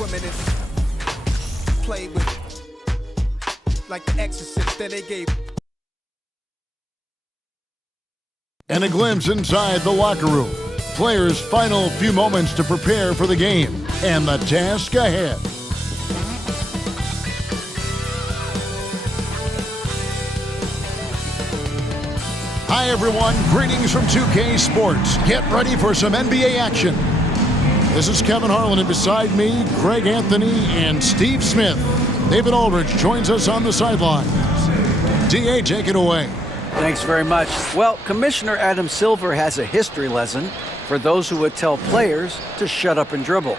swimming and played with like the exorcist that they gave. And a glimpse inside the locker room. Players' final few moments to prepare for the game and the task ahead. Hi everyone, greetings from 2K Sports. Get ready for some NBA action. This is Kevin Harlan, and beside me, Greg Anthony and Steve Smith. David Aldridge joins us on the sidelines. DA, take it away. Thanks very much. Well, Commissioner Adam Silver has a history lesson for those who would tell players to shut up and dribble.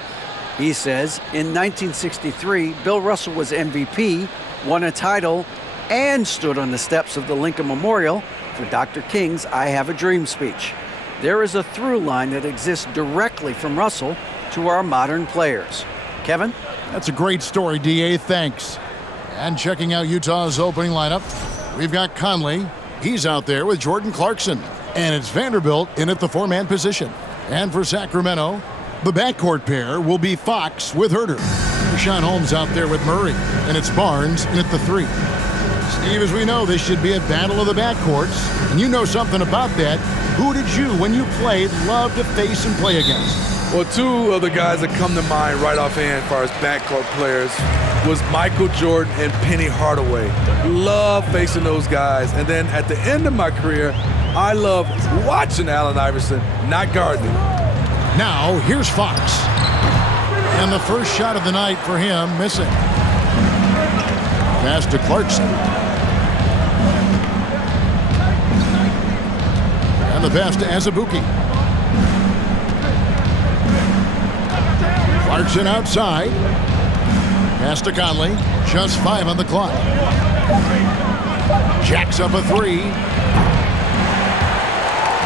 He says in 1963, Bill Russell was MVP, won a title, and stood on the steps of the Lincoln Memorial for Dr. King's I Have a Dream speech. There is a through line that exists directly from Russell to our modern players. Kevin? That's a great story, DA. Thanks. And checking out Utah's opening lineup, we've got Conley. He's out there with Jordan Clarkson. And it's Vanderbilt in at the four-man position. And for Sacramento, the backcourt pair will be Fox with Herter. Rashawn Holmes out there with Murray. And it's Barnes in at the three. Steve, as we know, this should be a battle of the backcourts. And you know something about that. Who did you, when you played, love to face and play against? Well, two of the guys that come to mind right offhand as far as backcourt players was Michael Jordan and Penny Hardaway. Love facing those guys. And then at the end of my career, I love watching Allen Iverson, not guarding him. Now, here's Fox. And the first shot of the night for him, missing. Pass to Clarkson. And the pass to Azubuike. Clarkson outside. Pass to Conley. Just 5 on the clock. Jacks up a three.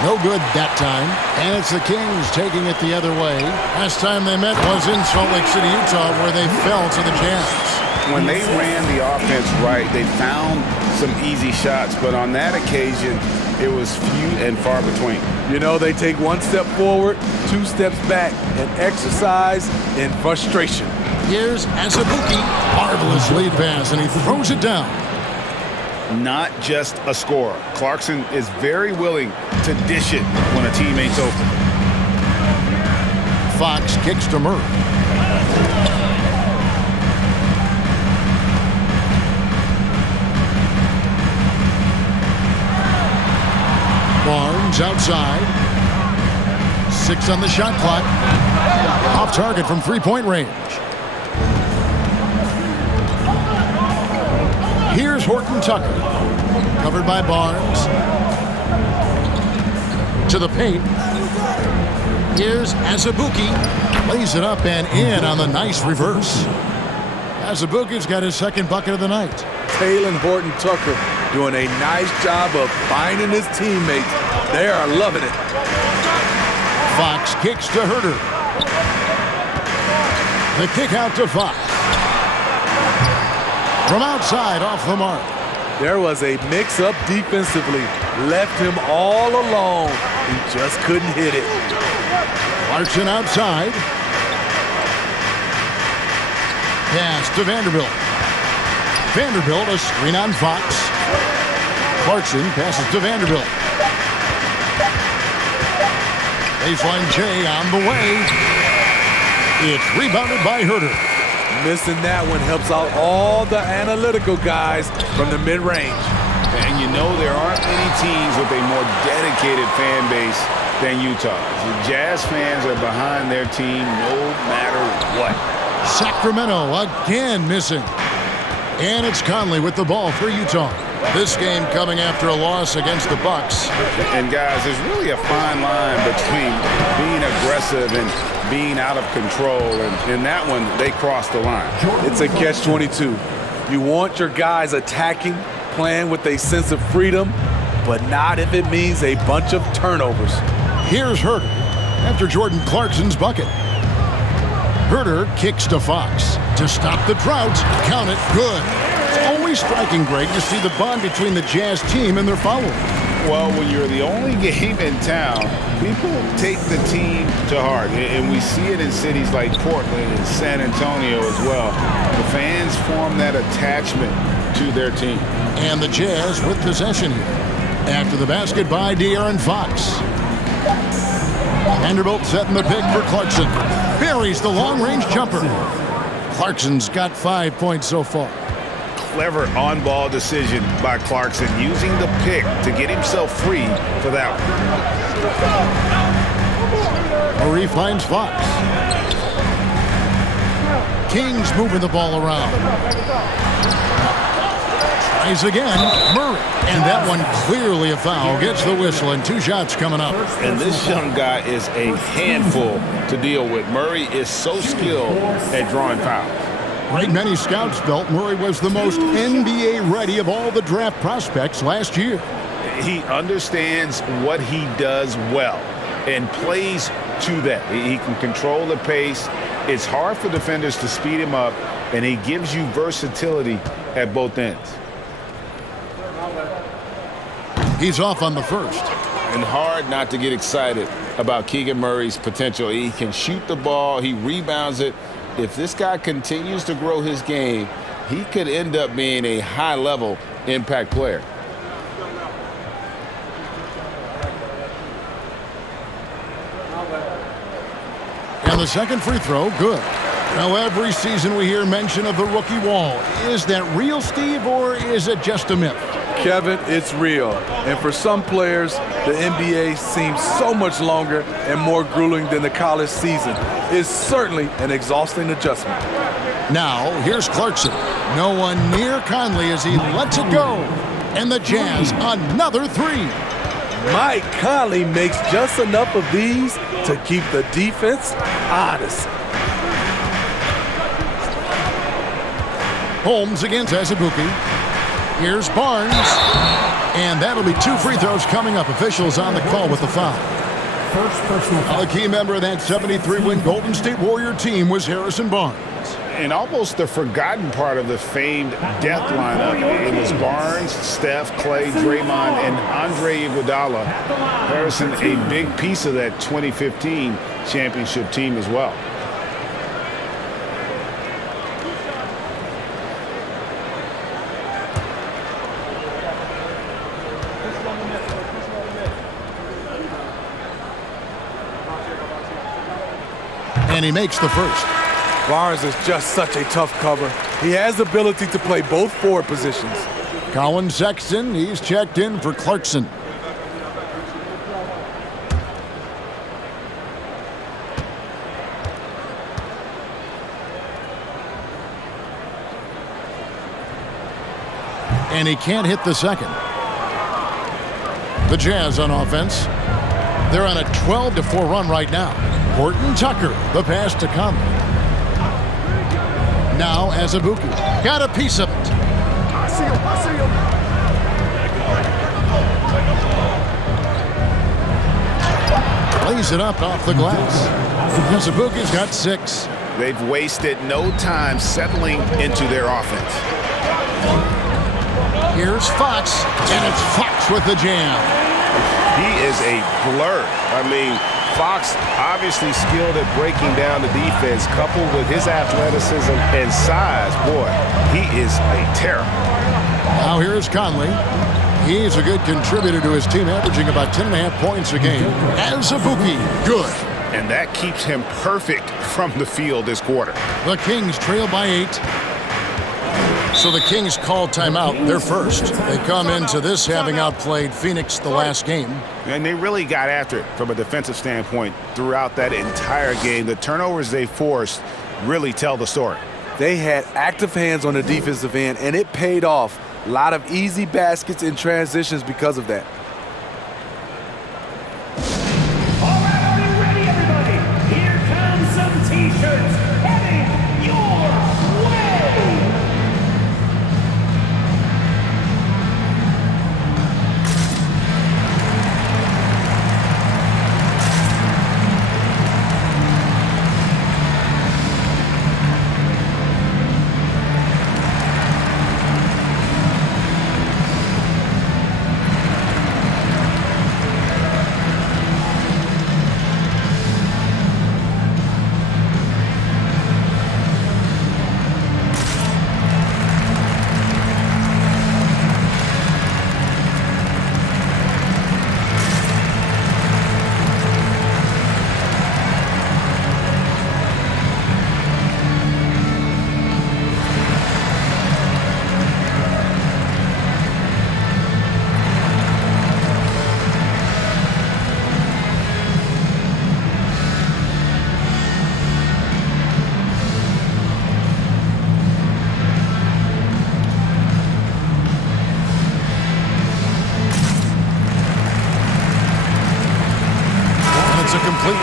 No good that time. And it's the Kings taking it the other way. Last time they met was in Salt Lake City, Utah, where they fell to the Jazz. When they ran the offense right, they found some easy shots, but on that occasion, it was few and far between. You know, they take one step forward, 2 steps back, and exercise in frustration. Here's Azubuike. Marvelous lead pass, and he throws it down. Not just a scorer. Clarkson is very willing to dish it when a teammate's open. Fox kicks to Murray. Barnes outside. 6 on the shot clock. Off target from three-point range. Here's Horton Tucker. Covered by Barnes. To the paint. Here's Azubuike. Lays it up and in on the nice reverse. Azubuike's got his second bucket of the night. Taylor Horton Tucker doing a nice job of finding his teammates. They are loving it. Fox kicks to Herter. The kick out to Fox. From outside, off the mark. There was a mix-up defensively. Left him all alone. He just couldn't hit it. Clarkson outside. Pass to Vanderbilt. Vanderbilt, a screen on Fox. Clarkson passes to Vanderbilt. Baseline J on the way. It's rebounded by Herter. Missing that one helps out all the analytical guys from the mid-range. And you know there aren't many teams with a more dedicated fan base than Utah. The Jazz fans are behind their team no matter what. Sacramento again missing. And it's Conley with the ball for Utah. This game coming after a loss against the Bucks. And guys, there's really a fine line between being aggressive and being out of control. And in that one, they crossed the line. It's a catch-22. You want your guys attacking, playing with a sense of freedom, but not if it means a bunch of turnovers. Here's Herter after Jordan Clarkson's bucket. Herter kicks to Fox to stop the drought. Count it. Good. It's always striking, Greg, to see the bond between the Jazz team and their followers. Well, when you're the only game in town, people take the team to heart. And we see it in cities like Portland and San Antonio as well. The fans form that attachment to their team. And the Jazz with possession here. After the basket by De'Aaron Fox. Vanderbilt setting the pick for Clarkson. Buries the long-range jumper. Clarkson's got 5 points so far. Clever on-ball decision by Clarkson, using the pick to get himself free for that one. Murray finds Fox. Kings moving the ball around. Tries again, Murray. And that one clearly a foul. Gets the whistle and 2 shots coming up. And this young guy is a handful to deal with. Murray is so skilled at drawing fouls. Great many scouts felt Murray was the most NBA ready of all the draft prospects last year. He understands what he does well and plays to that. He can control the pace. It's hard for defenders to speed him up, and he gives you versatility at both ends. He's off on the first. And hard not to get excited about Keegan Murray's potential. He can shoot the ball. He rebounds it. If this guy continues to grow his game, he could end up being a high-level impact player. And the second free throw, good. Now, every season we hear mention of the rookie wall. Is that real, Steve, or is it just a myth? Kevin, it's real. And for some players, the NBA seems so much longer and more grueling than the college season. It's certainly an exhausting adjustment. Now, here's Clarkson. No one near Conley as he lets it go. And the Jazz, another 3. Mike Conley makes just enough of these to keep the defense honest. Holmes against Azubuike. Here's Barnes. And that'll be 2 free throws coming up. Officials on the call with the foul. First personal. A key member of that 73-win Golden State Warrior team was Harrison Barnes. And almost the forgotten part of the famed death lineup. It was Barnes, Steph, Clay, Draymond, and Andre Iguodala. Harrison, a big piece of that 2015 championship team as well. And he makes the first. Barnes is just such a tough cover. He has the ability to play both forward positions. Colin Sexton, he's checked in for Clarkson. And he can't hit the second. The Jazz on offense. They're on a 12-4 run right now. Horton Tucker, the pass to Conley. Now Azubuike. Got a piece of it. I see him. Lays it up off the glass. Azubuike's got 6. They've wasted no time settling into their offense. Here's Fox, and it's Fox with the jam. He is a blur. I mean, Fox obviously skilled at breaking down the defense, coupled with his athleticism and size. Boy, he is a terror. Now here's Conley. He's a good contributor to his team, averaging about 10.5 points a game. Azubuike, good. And that keeps him perfect from the field this quarter. The Kings trail by 8. So the Kings call timeout. They're first. They come into this having outplayed Phoenix the last game. And they really got after it from a defensive standpoint throughout that entire game. The turnovers they forced really tell the story. They had active hands on the defensive end, and it paid off. A lot of easy baskets and transitions because of that. All right, are you ready, everybody? Here comes some T-shirts heading your way.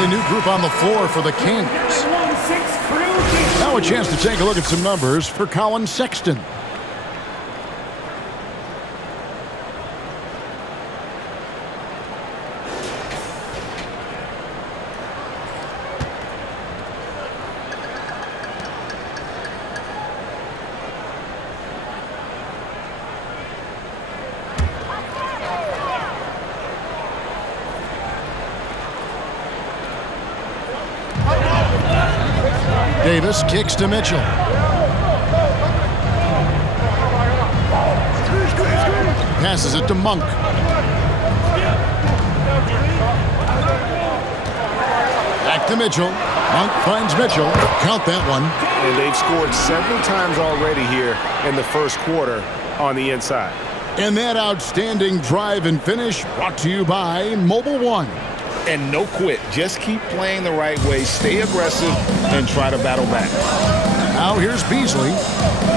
the new group on the floor for the Kings. Now a chance to take a look at some numbers for Colin Sexton. Davis kicks to Mitchell. Passes it to Monk. Back to Mitchell. Monk finds Mitchell. Count that one. And they've scored several times already here in the first quarter on the inside. And that outstanding drive and finish brought to you by Mobile One. And no quit. Just keep playing the right way, stay aggressive, and try to battle back. Now here's Beasley.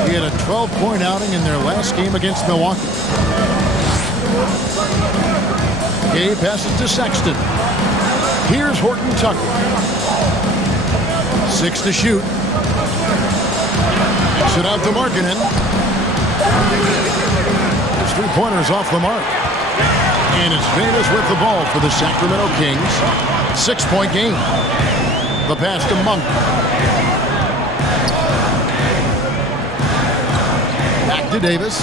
He had a 12-point outing in their last game against Milwaukee. Gay passes to Sexton. Here's Horton Tucker. 6 to shoot. Kicks it out to Markkanen. His three-pointer's off the mark. And it's Davis with the ball for the Sacramento Kings. 6-point game. The pass to Monk. Back to Davis.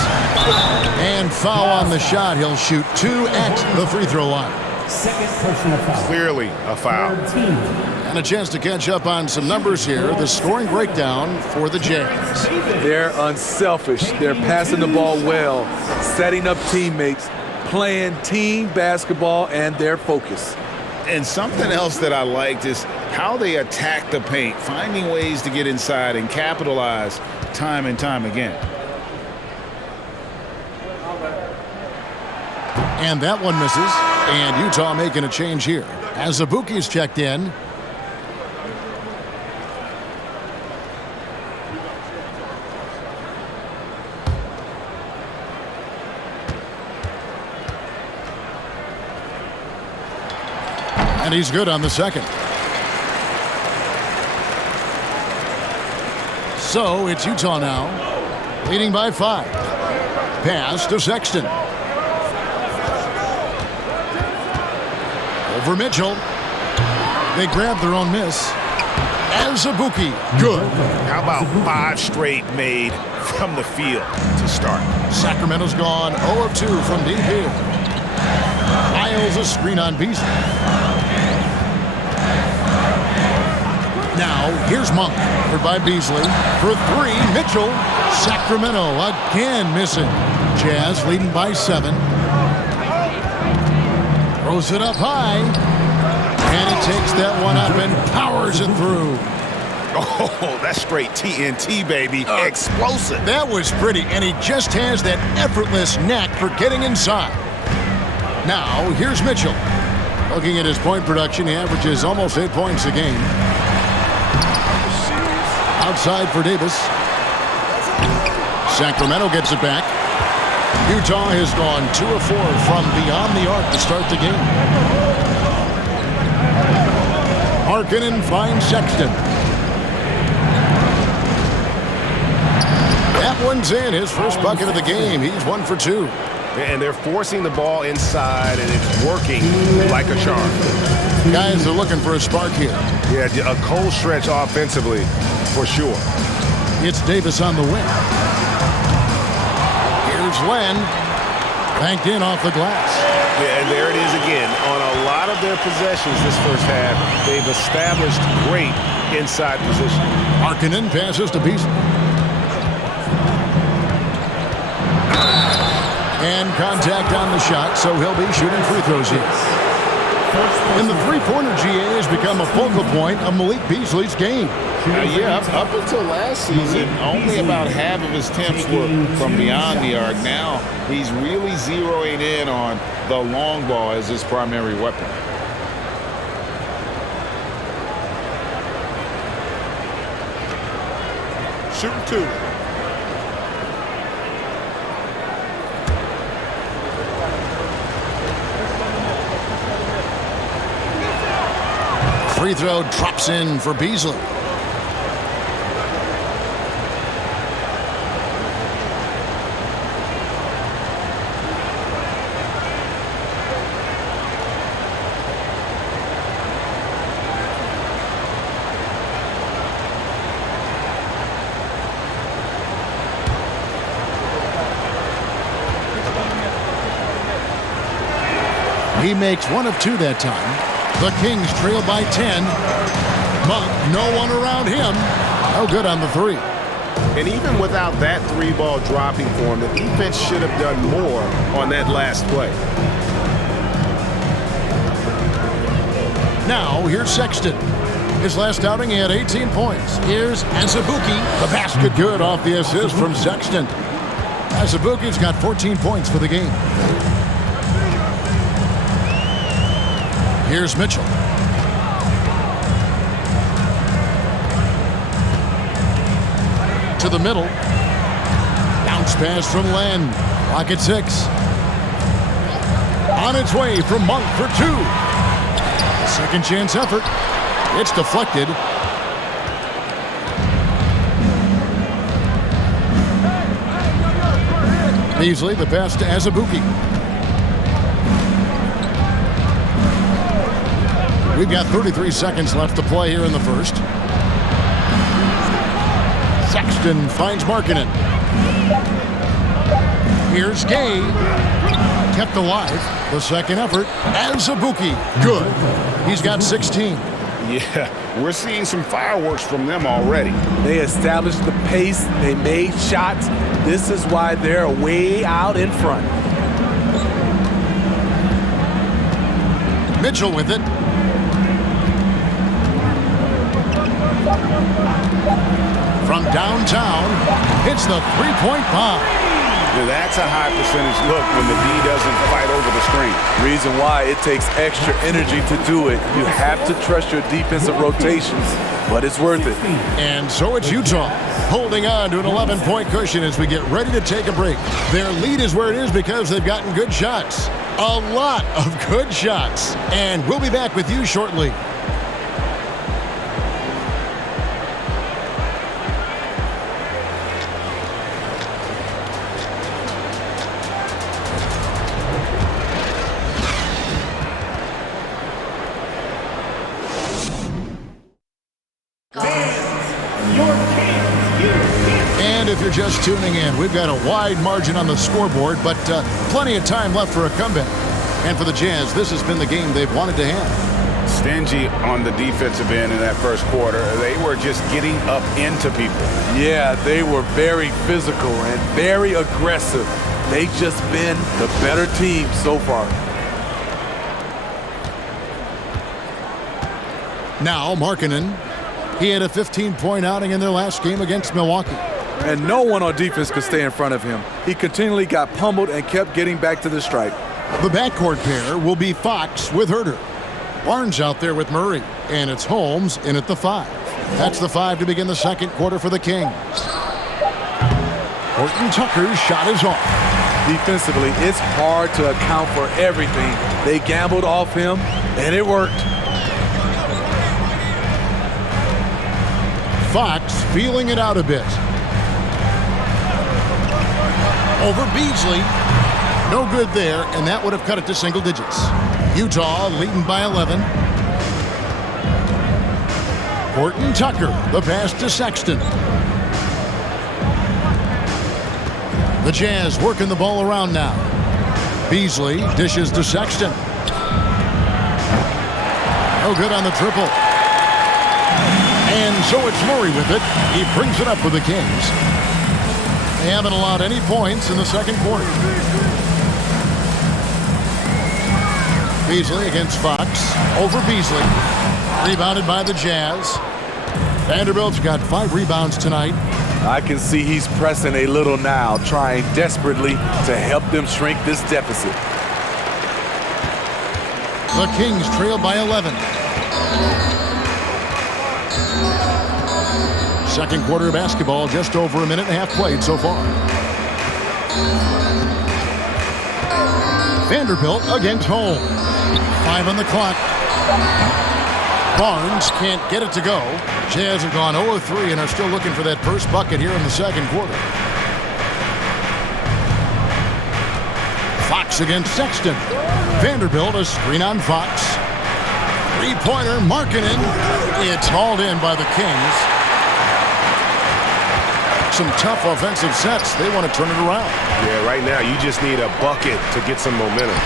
And foul on the shot. He'll shoot 2 at the free throw line. Second personal foul. Clearly a foul. And a chance to catch up on some numbers here. The scoring breakdown for the Jazz. They're unselfish. They're passing the ball well, setting up teammates, playing team basketball, and their focus. And something else that I liked is how they attack the paint, finding ways to get inside and capitalize time and time again. And that one misses. And Utah making a change here. As Azubuike's checked in. And he's good on the second. So it's Utah now, leading by 5. Pass to Sexton. Over Mitchell. They grab their own miss. Azubuike, good. How about 5 straight made from the field to start? Sacramento's gone 0 of 2 from deep here. Miles a screen on Beasley. Now, here's Monk, covered by Beasley. For 3, Mitchell. Sacramento again missing. Jazz leading by 7. Throws it up high. And he takes that one up and powers it through. Oh, that's straight TNT, baby. Explosive. That was pretty, and he just has that effortless knack for getting inside. Now, here's Mitchell. Looking at his point production, he averages almost 8 points a game. Outside for Davis. Sacramento gets it back. Utah has gone 2 of 4 from beyond the arc to start the game. Markkanen finds Sexton. That one's in, his first bucket of the game. He's 1 for 2. And they're forcing the ball inside, and it's working like a charm. Guys are looking for a spark here. Yeah, a cold stretch offensively, for sure. It's Davis on the wing. Here's Len. Banked in off the glass. Yeah, and there it is again. On a lot of their possessions this first half, they've established great inside position. Markkanen passes to Beasley. And contact on the shot, so he'll be shooting free throws here. And the three-pointer GA has become a focal point of Malik Beasley's game. Up until last season, only about half of his attempts were from beyond the arc. Now he's really zeroing in on the long ball as his primary weapon. Shooting 2. Free throw drops in for Beasley. He makes one of two that time. The Kings trail by 10. Monk, no one around him. No good on the three. And even without that three ball dropping for him, the defense should have done more on that last play. Now, here's Sexton. His last outing, he had 18 points. Here's Azubuike. The basket good off the assist from Sexton. Azubuike's got 14 points for the game. Here's Mitchell. To the middle. Bounce pass from Len. Clock at 6. On its way from Monk for 2. Second chance effort. It's deflected. Beasley, the pass to Azubuike. We've got 33 seconds left to play here in the first. Sexton finds Markkanen. Here's Gay. Kept alive. The second effort. Azubuike. Good. He's got 16. Yeah, we're seeing some fireworks from them already. They established the pace. They made shots. This is why they're way out in front. Mitchell with it. From downtown, hits the three-point bomb. Now that's a high percentage look when the D doesn't fight over the screen. Reason why it takes extra energy to do it. You have to trust your defensive rotations, but it's worth it. And so it's Utah, holding on to an 11-point cushion as we get ready to take a break. Their lead is where it is because they've gotten good shots. A lot of good shots. And we'll be back with you shortly. And if you're just tuning in, we've got a wide margin on the scoreboard, but plenty of time left for a comeback. And for the Jazz, this has been the game they've wanted to have. Stingy on the defensive end in that first quarter. They were just getting up into people. Yeah, they were very physical and very aggressive. They've just been the better team so far. Now, Markkanen. He had a 15-point outing in their last game against Milwaukee. And no one on defense could stay in front of him. He continually got pummeled and kept getting back to the stripe. The backcourt pair will be Fox with Herter. Barnes out there with Murray. And it's Holmes in at the 5. That's the 5 to begin the second quarter for the Kings. Horton Tucker's shot is off. Defensively, it's hard to account for everything. They gambled off him, and it worked. Fox feeling it out a bit. Over Beasley. No good there, and that would have cut it to single digits. Utah leading by 11. Horton Tucker, the pass to Sexton. The Jazz working the ball around now. Beasley dishes to Sexton. No good on the triple. And so it's Murray with it. He brings it up for the Kings. They haven't allowed any points in the second quarter. Beasley against Fox. Over Beasley. Rebounded by the Jazz. Vanderbilt's got 5 rebounds tonight. I can see he's pressing a little now, trying desperately to help them shrink this deficit. The Kings trail by 11. Second quarter of basketball, just over a minute and a half played so far. Vanderbilt against Holmes. 5 on the clock. Barnes can't get it to go. Jazz have gone 0-3 and are still looking for that first bucket here in the second quarter. Fox against Sexton. Vanderbilt a screen on Fox. Three-pointer, Markkanen. It's hauled in by the Kings. Some tough offensive sets. They want to turn it around. Yeah, right now you just need a bucket to get some momentum.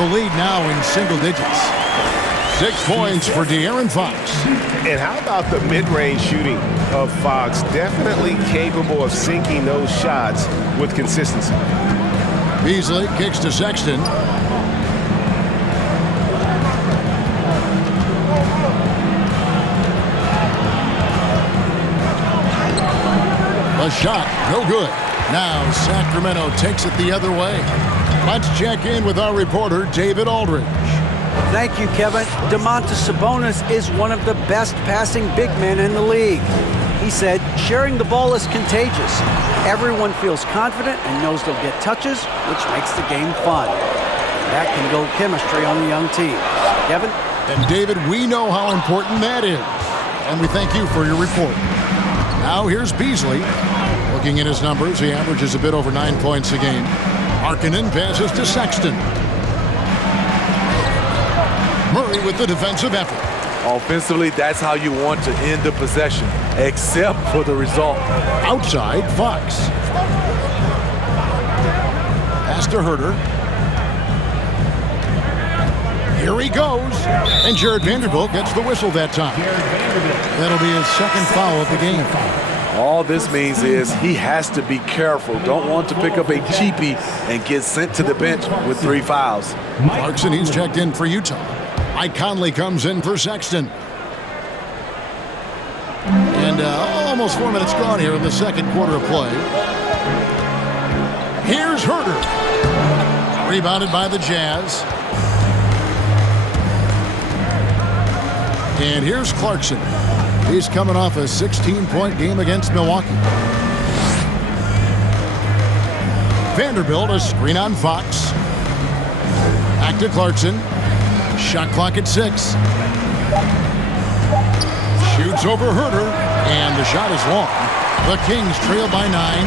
The lead now in single digits. 6 points for De'Aaron Fox. And how about the mid-range shooting of Fox? Definitely capable of sinking those shots with consistency. Beasley kicks to Sexton. A shot, no good. Now Sacramento takes it the other way. Let's check in with our reporter, David Aldridge. Thank you, Kevin. Domantas Sabonis is one of the best passing big men in the league. He said, sharing the ball is contagious. Everyone feels confident and knows they'll get touches, which makes the game fun. That can build chemistry on a young team. Kevin? And David, we know how important that is. And we thank you for your report. Now here's Beasley. Looking at his numbers, he averages a bit over 9 points a game. Markkanen passes to Sexton. Murray with the defensive effort. Offensively, that's how you want to end the possession, except for the result. Outside, Fox. Pass to Herter. Here he goes. And Jared Vanderbilt gets the whistle that time. That'll be his second foul of the game. All this means is he has to be careful. Don't want to pick up a cheapie and get sent to the bench with 3 fouls. Clarkson, he's checked in for Utah. Mike Conley comes in for Sexton. And almost 4 minutes gone here in the second quarter of play. Here's Herter. Rebounded by the Jazz. And here's Clarkson. He's coming off a 16-point game against Milwaukee. Vanderbilt a screen on Fox. Back to Clarkson. Shot clock at 6. Shoots over Herter, and the shot is long. The Kings trail by 9.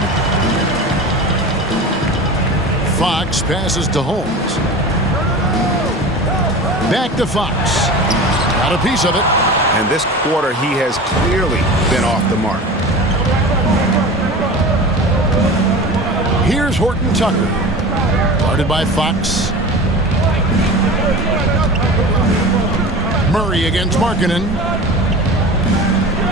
Fox passes to Holmes. Back to Fox. Got a piece of it. And this quarter, he has clearly been off the mark. Here's Horton Tucker. Guarded by Fox. Murray against Markkanen.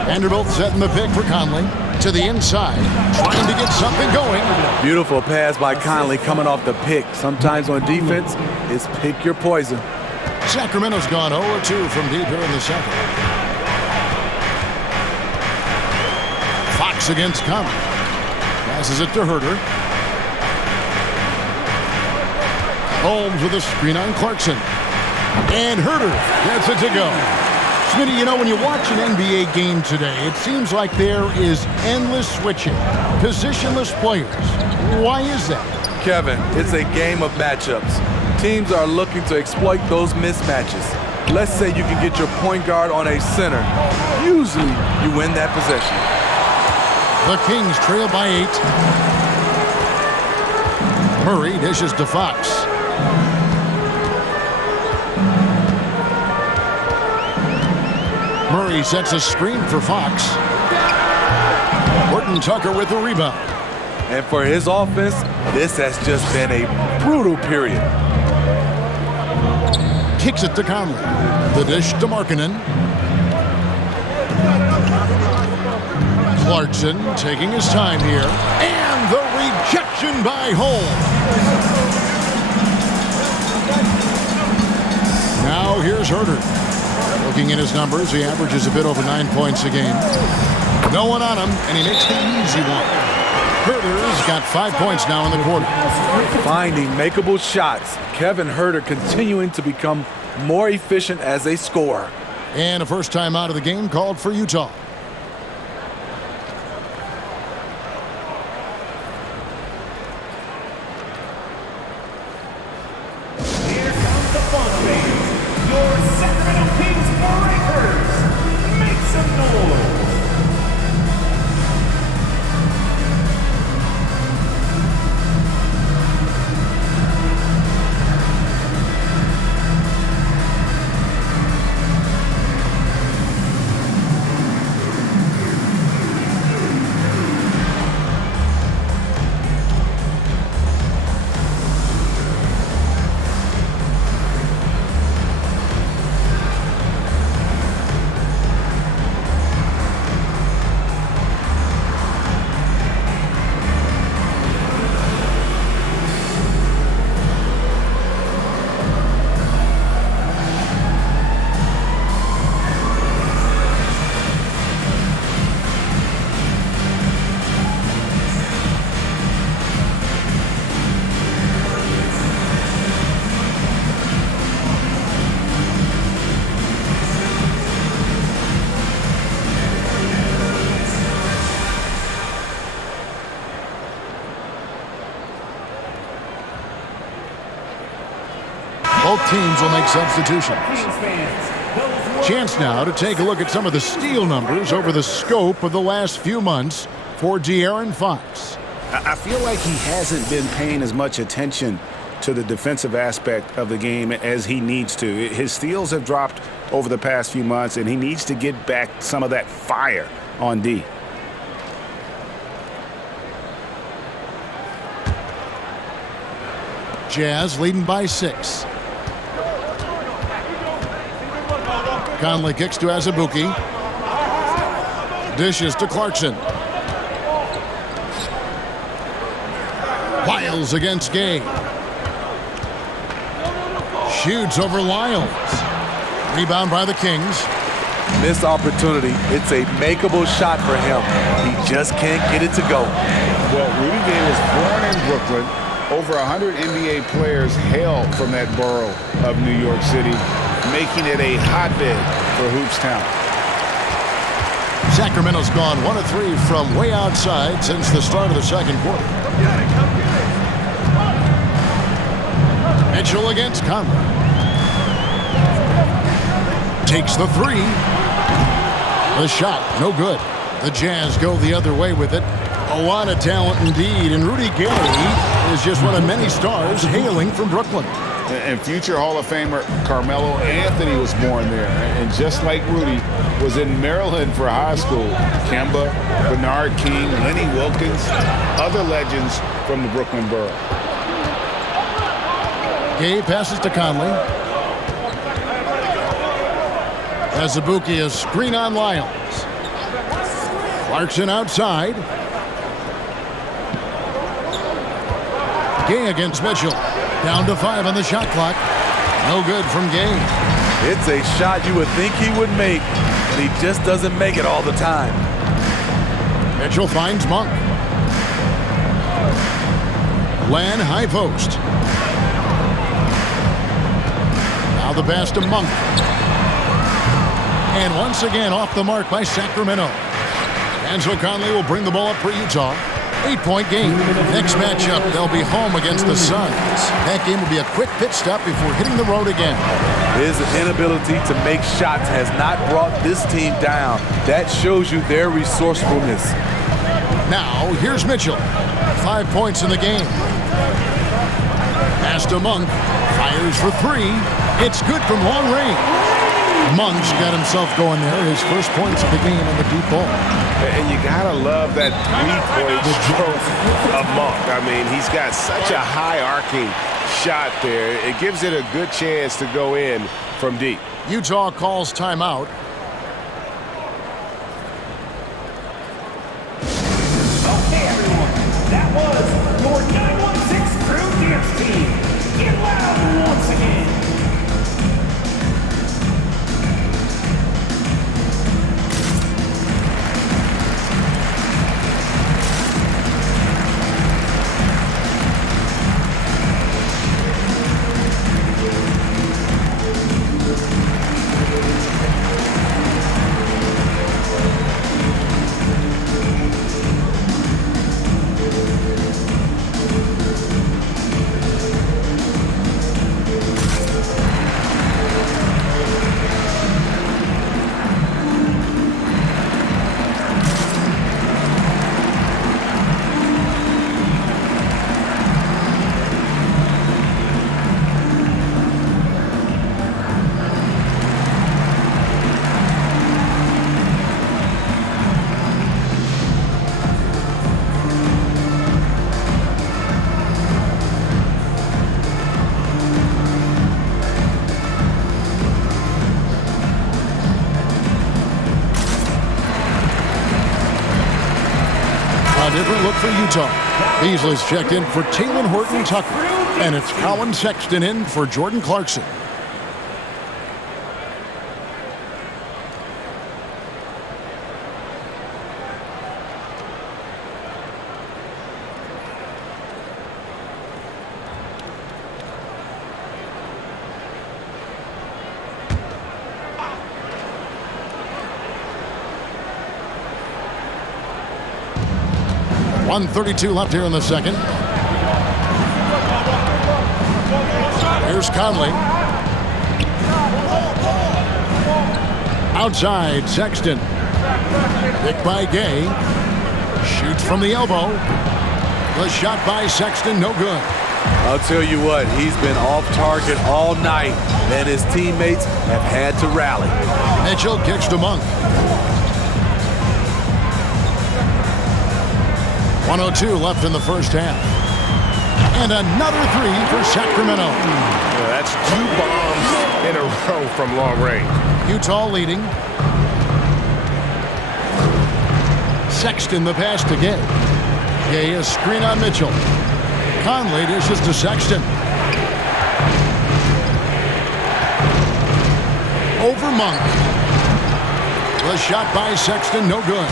Vanderbilt setting the pick for Conley. To the inside, trying to get something going. Beautiful pass by Conley coming off the pick. Sometimes on defense, it's pick your poison. Sacramento's gone 0-2 from deep here in the second. Fox against Conley. Passes it to Herter. Holmes with a screen on Clarkson. And Herter gets it to go. Smitty, you know, when you watch an NBA game today, it seems like there is endless switching, positionless players. Why is that? Kevin, it's a game of matchups. Teams are looking to exploit those mismatches. Let's say you can get your point guard on a center. Usually, you win that possession. The Kings trail by 8. Murray dishes to Fox. Murray sets a screen for Fox. Horton Tucker with the rebound. And for his offense, this has just been a brutal period. Kicks it to Conley. The dish to Markkanen. Clarkson taking his time here. And the rejection by Holmes. Now here's Herter. Looking at his numbers, he averages a bit over 9 points a game. No one on him, and he makes the easy one. Herter's got 5 points now in the quarter. Finding makeable shots. Kevin Herter continuing to become more efficient as a scorer. And a first time out of the game called for Utah. Here comes the fun, ladies. Your Sacramento Kings breakers. Both teams will make substitutions. Chance now to take a look at some of the steal numbers over the scope of the last few months for De'Aaron Fox. I feel like he hasn't been paying as much attention to the defensive aspect of the game as he needs to. His steals have dropped over the past few months, and he needs to get back some of that fire on D. Jazz leading by 6. Conley kicks to Azubuike. Dishes to Clarkson. Lyles against Gay. Shoots over Lyles. Rebound by the Kings. Missed opportunity. It's a makeable shot for him. He just can't get it to go. Well, Rudy Gay was born in Brooklyn. Over 100 NBA players hail from that borough of New York City, making it a hotbed for hoops town. Sacramento's gone 1 of 3 from way outside since the start of the second quarter. Mitchell against Conley. Takes the 3. The shot, no good. The Jazz go the other way with it. A lot of talent indeed, and Rudy Gay is just one of many stars hailing from Brooklyn. And future Hall of Famer Carmelo Anthony was born there. And just like Rudy, was in Maryland for high school. Kemba, Bernard King, Lenny Wilkins, other legends from the Brooklyn borough. Gay passes to Conley. Azubuike a screen on Lyles. Clarkson outside. Gay against Mitchell. Down to 5 on the shot clock. No good from Gay. It's a shot you would think he would make, but he just doesn't make it all the time. Mitchell finds Monk. Lan high post. Now the pass to Monk. And once again off the mark by Sacramento. And so Conley will bring the ball up for Utah. 8-point game. Next matchup, they'll be home against the Suns. That game will be a quick pit stop before hitting the road again. His inability to make shots has not brought this team down. That shows you their resourcefulness. Now, here's Mitchell. 5 points in the game. Pass to Monk. Fires for 3. It's good from long range. Monk's got himself going there. His first points of the game on the deep ball. And you gotta love that three-point stroke of Monk. I mean, he's got such a high arcing shot there. It gives it a good chance to go in from deep. Utah calls timeout. Okay, everyone. That was your 916 Crew Dance Team. Get loud once again. Different look for Utah. Beasley's checked in for Taylor Horton Tucker. And it's Colin Sexton in for Jordan Clarkson. .132 left here in the second. Here's Conley. Outside, Sexton. Picked by Gay. Shoots from the elbow. The shot by Sexton, no good. I'll tell you what, he's been off target all night, and his teammates have had to rally. Mitchell kicks to Monk. 1:02 left in the first half. And another three for Sacramento. Yeah, that's 2 bombs in a row from long range. Utah leading. Sexton the pass to Gay. Gay a screen on Mitchell. Conley dishes to Sexton. Over Monk. The shot by Sexton, no good.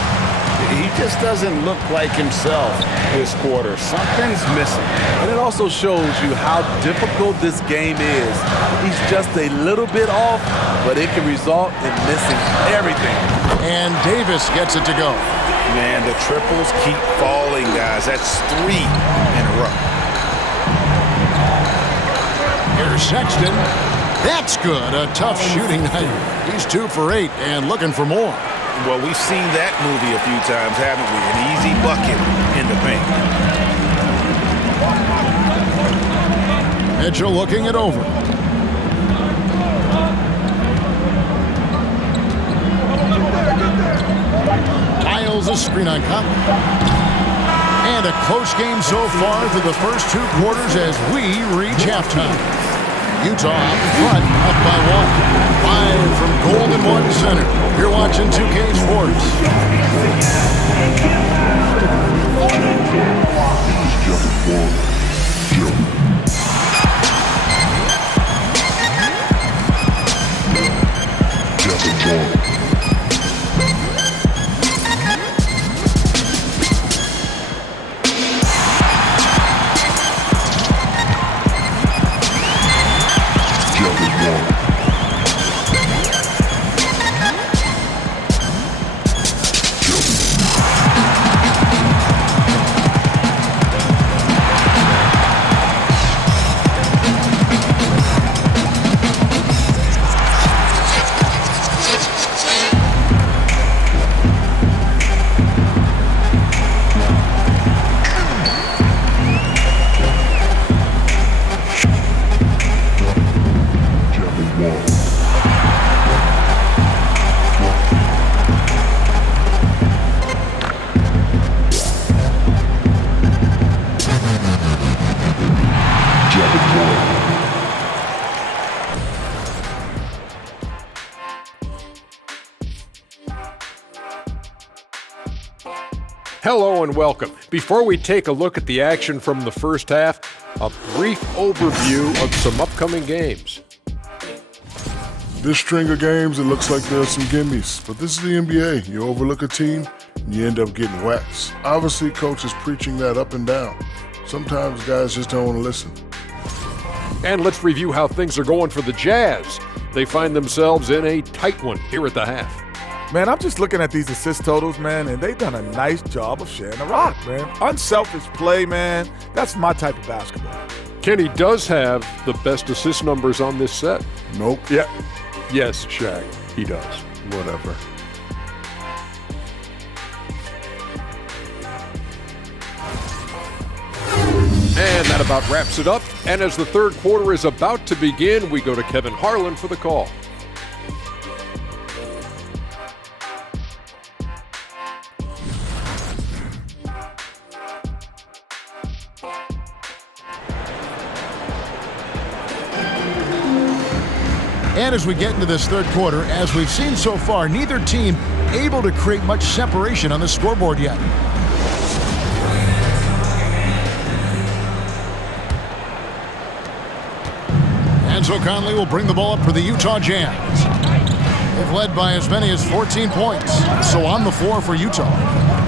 He just doesn't look like himself this quarter. Something's missing. And it also shows you how difficult this game is. He's just a little bit off, but it can result in missing everything. And Davis gets it to go. Man, the triples keep falling, guys. That's 3 in a row. Here's Sexton. That's good. A tough shooting night. He's 2 for 8 and looking for more. Well, we've seen that movie a few times, haven't we? An easy bucket in the paint. Mitchell looking it over. Tiles a screen on Conley. And a close game so far through the first 2 quarters as we reach halftime. Utah out in front, up by 1. Live from Golden One Center. You're watching 2K Sports. Hello and welcome. Before we take a look at the action from the first half, a brief overview of some upcoming games. This string of games, it looks like there's some gimmies, but this is the NBA. You overlook a team, and you end up getting waxed. Obviously, coach is preaching that up and down. Sometimes guys just don't want to listen. And let's review how things are going for the Jazz. They find themselves in a tight one here at the half. Man, I'm just looking at these assist totals, man, and they've done a nice job of sharing the rock, man. Unselfish play, man. That's my type of basketball. Kenny does have the best assist numbers on this set. Nope. Yeah. Yes, Shaq, he does. Whatever. And that about wraps it up. And as the third quarter is about to begin, we go to Kevin Harlan for the call. And as we get into this third quarter, as we've seen so far, neither team able to create much separation on the scoreboard yet. And so Conley will bring the ball up for the Utah Jazz. They've led by as many as 14 points. So on the floor for Utah.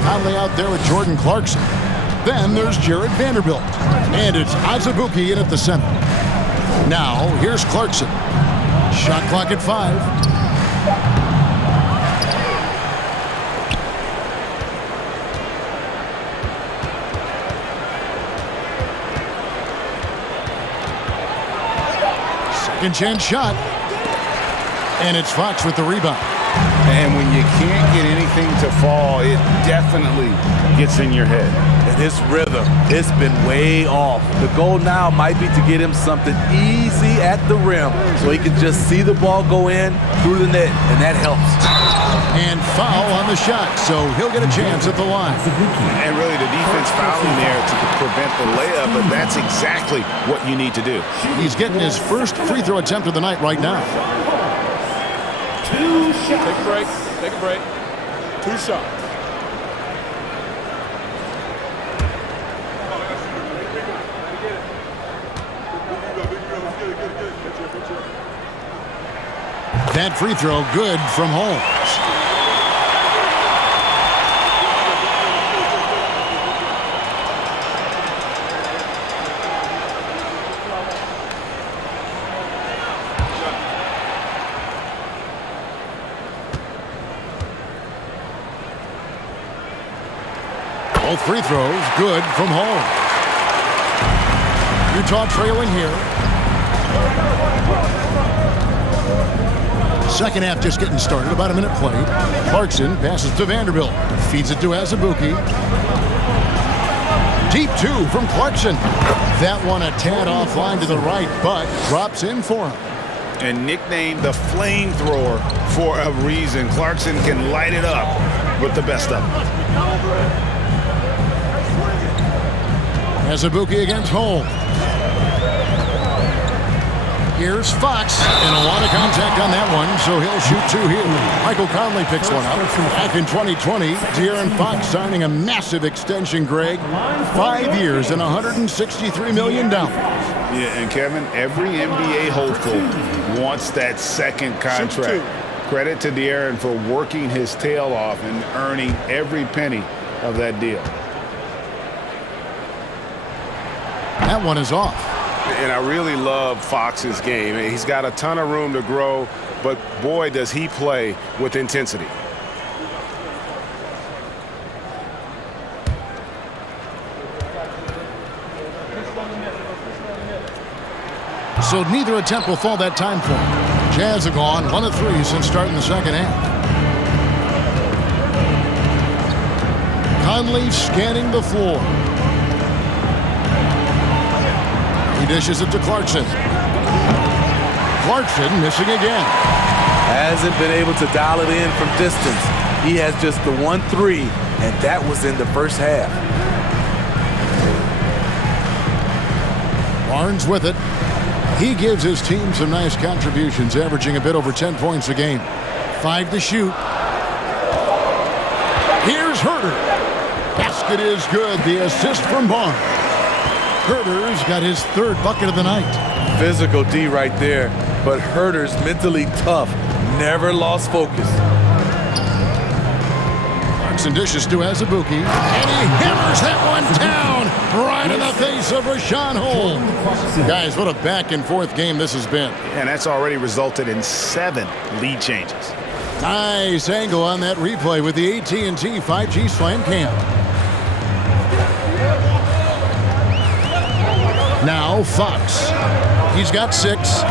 Conley out there with Jordan Clarkson. Then there's Jared Vanderbilt. And it's Azubuike in at the center. Now, here's Clarkson. Shot clock at 5. Second chance shot. And it's Fox with the rebound. And when you can't get anything to fall, it definitely gets in your head. And his rhythm, it's been way off. The goal now might be to get him something easy at the rim so he can just see the ball go in through the net, and that helps. And foul on the shot, so he'll get a chance at the line. And really the defense fouling there to prevent the layup, but that's exactly what you need to do. He's getting his first free throw attempt of the night right now. 2 shots. Take a break. Take a break. 2 shots. That free throw good from Holmes. Both free throws good from Holmes. Utah trailing here. Second half just getting started. About a minute played. Clarkson passes to Vanderbilt. Feeds it to Azubuike. Deep 2 from Clarkson. That one a tad offline to the right, but drops in for him. And nicknamed the flamethrower for a reason. Clarkson can light it up with the best of them. Azubuike against Holmes. Here's Fox, and a lot of contact on that one, so he'll shoot 2 here. Michael Conley picks one up. Back in 2020, De'Aaron Fox signing a massive extension, Greg. 5 years and $163 million. Yeah, and Kevin, every NBA hopeful wants that second contract. Credit to De'Aaron for working his tail off and earning every penny of that deal. That one is off. And I really love Fox's game. He's got a ton of room to grow, but boy, does he play with intensity. So neither attempt will fall that time for him. Jazz have gone 1 of 3 since starting the second half. Conley scanning the floor. He dishes it to Clarkson. Clarkson missing again. Hasn't been able to dial it in from distance. He has just the 1-3, and that was in the first half. Barnes with it. He gives his team some nice contributions, averaging a bit over 10 points a game. 5 to shoot. Here's Herter. Basket is good. The assist from Barnes. Herter's got his 3rd bucket of the night. Physical D right there, but Herter's mentally tough. Never lost focus. Clarkson dishes to Azubuike, and he hammers that one down right in the face of Rashawn Holmes. Guys, what a back-and-forth game this has been. And that's already resulted in 7 lead changes. Nice angle on that replay with the AT&T 5G Slam Cam. Now Fox. He's got 6.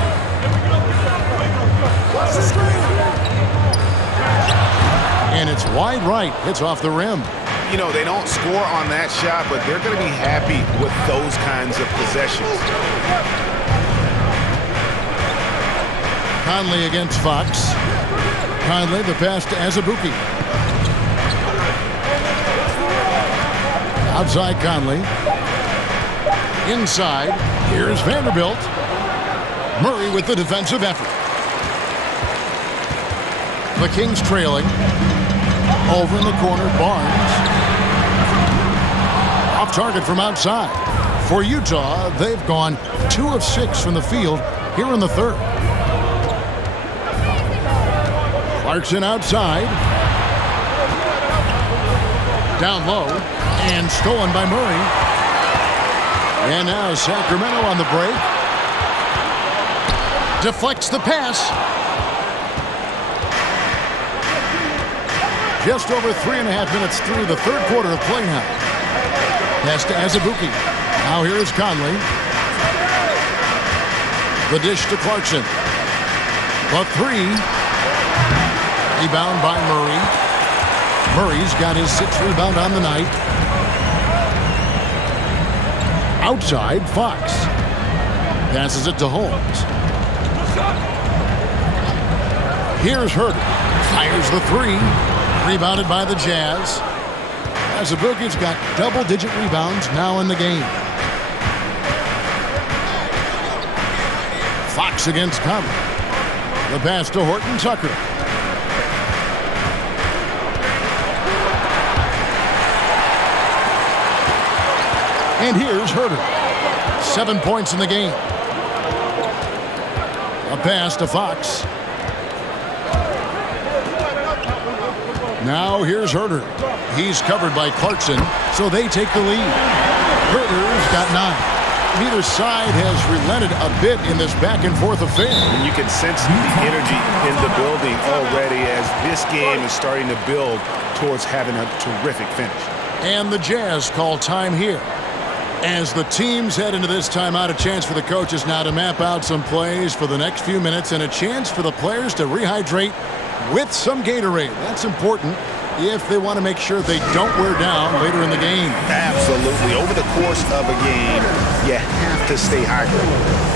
And it's wide right. It's off the rim. You know, they don't score on that shot, but they're going to be happy with those kinds of possessions. Conley against Fox. Conley, the pass to Azubuike. Outside Conley. Inside, here's Vanderbilt. Murray with the defensive effort. The Kings trailing. Over in the corner, Barnes. Off target from outside. For Utah, they've gone 2 of 6 from the field here in the 3rd. Clarkson outside. Down low. And stolen by Murray. And now Sacramento on the break. Deflects the pass. Just over 3.5 minutes through the 3rd quarter of play now. Pass to Azubuike. Now here is Conley. The dish to Clarkson. The 3. Rebound by Murray. Murray's got his 6th rebound on the night. Outside, Fox. Passes it to Holmes. Here's Herter. Fires the 3. Rebounded by the Jazz. Azabugic's got double-digit rebounds now in the game. Fox against Conley. The pass to Horton Tucker. And here's Herter. 7 points in the game. A pass to Fox. Now here's Herter. He's covered by Clarkson, so they take the lead. Herter's got 9. Neither side has relented a bit in this back-and-forth affair. And you can sense the energy in the building already as this game is starting to build towards having a terrific finish. And the Jazz call time here. As the teams head into this timeout, a chance for the coaches now to map out some plays for the next few minutes and a chance for the players to rehydrate with some Gatorade. That's important if they want to make sure they don't wear down later in the game. Absolutely. Over the course of a game, you have to stay hydrated.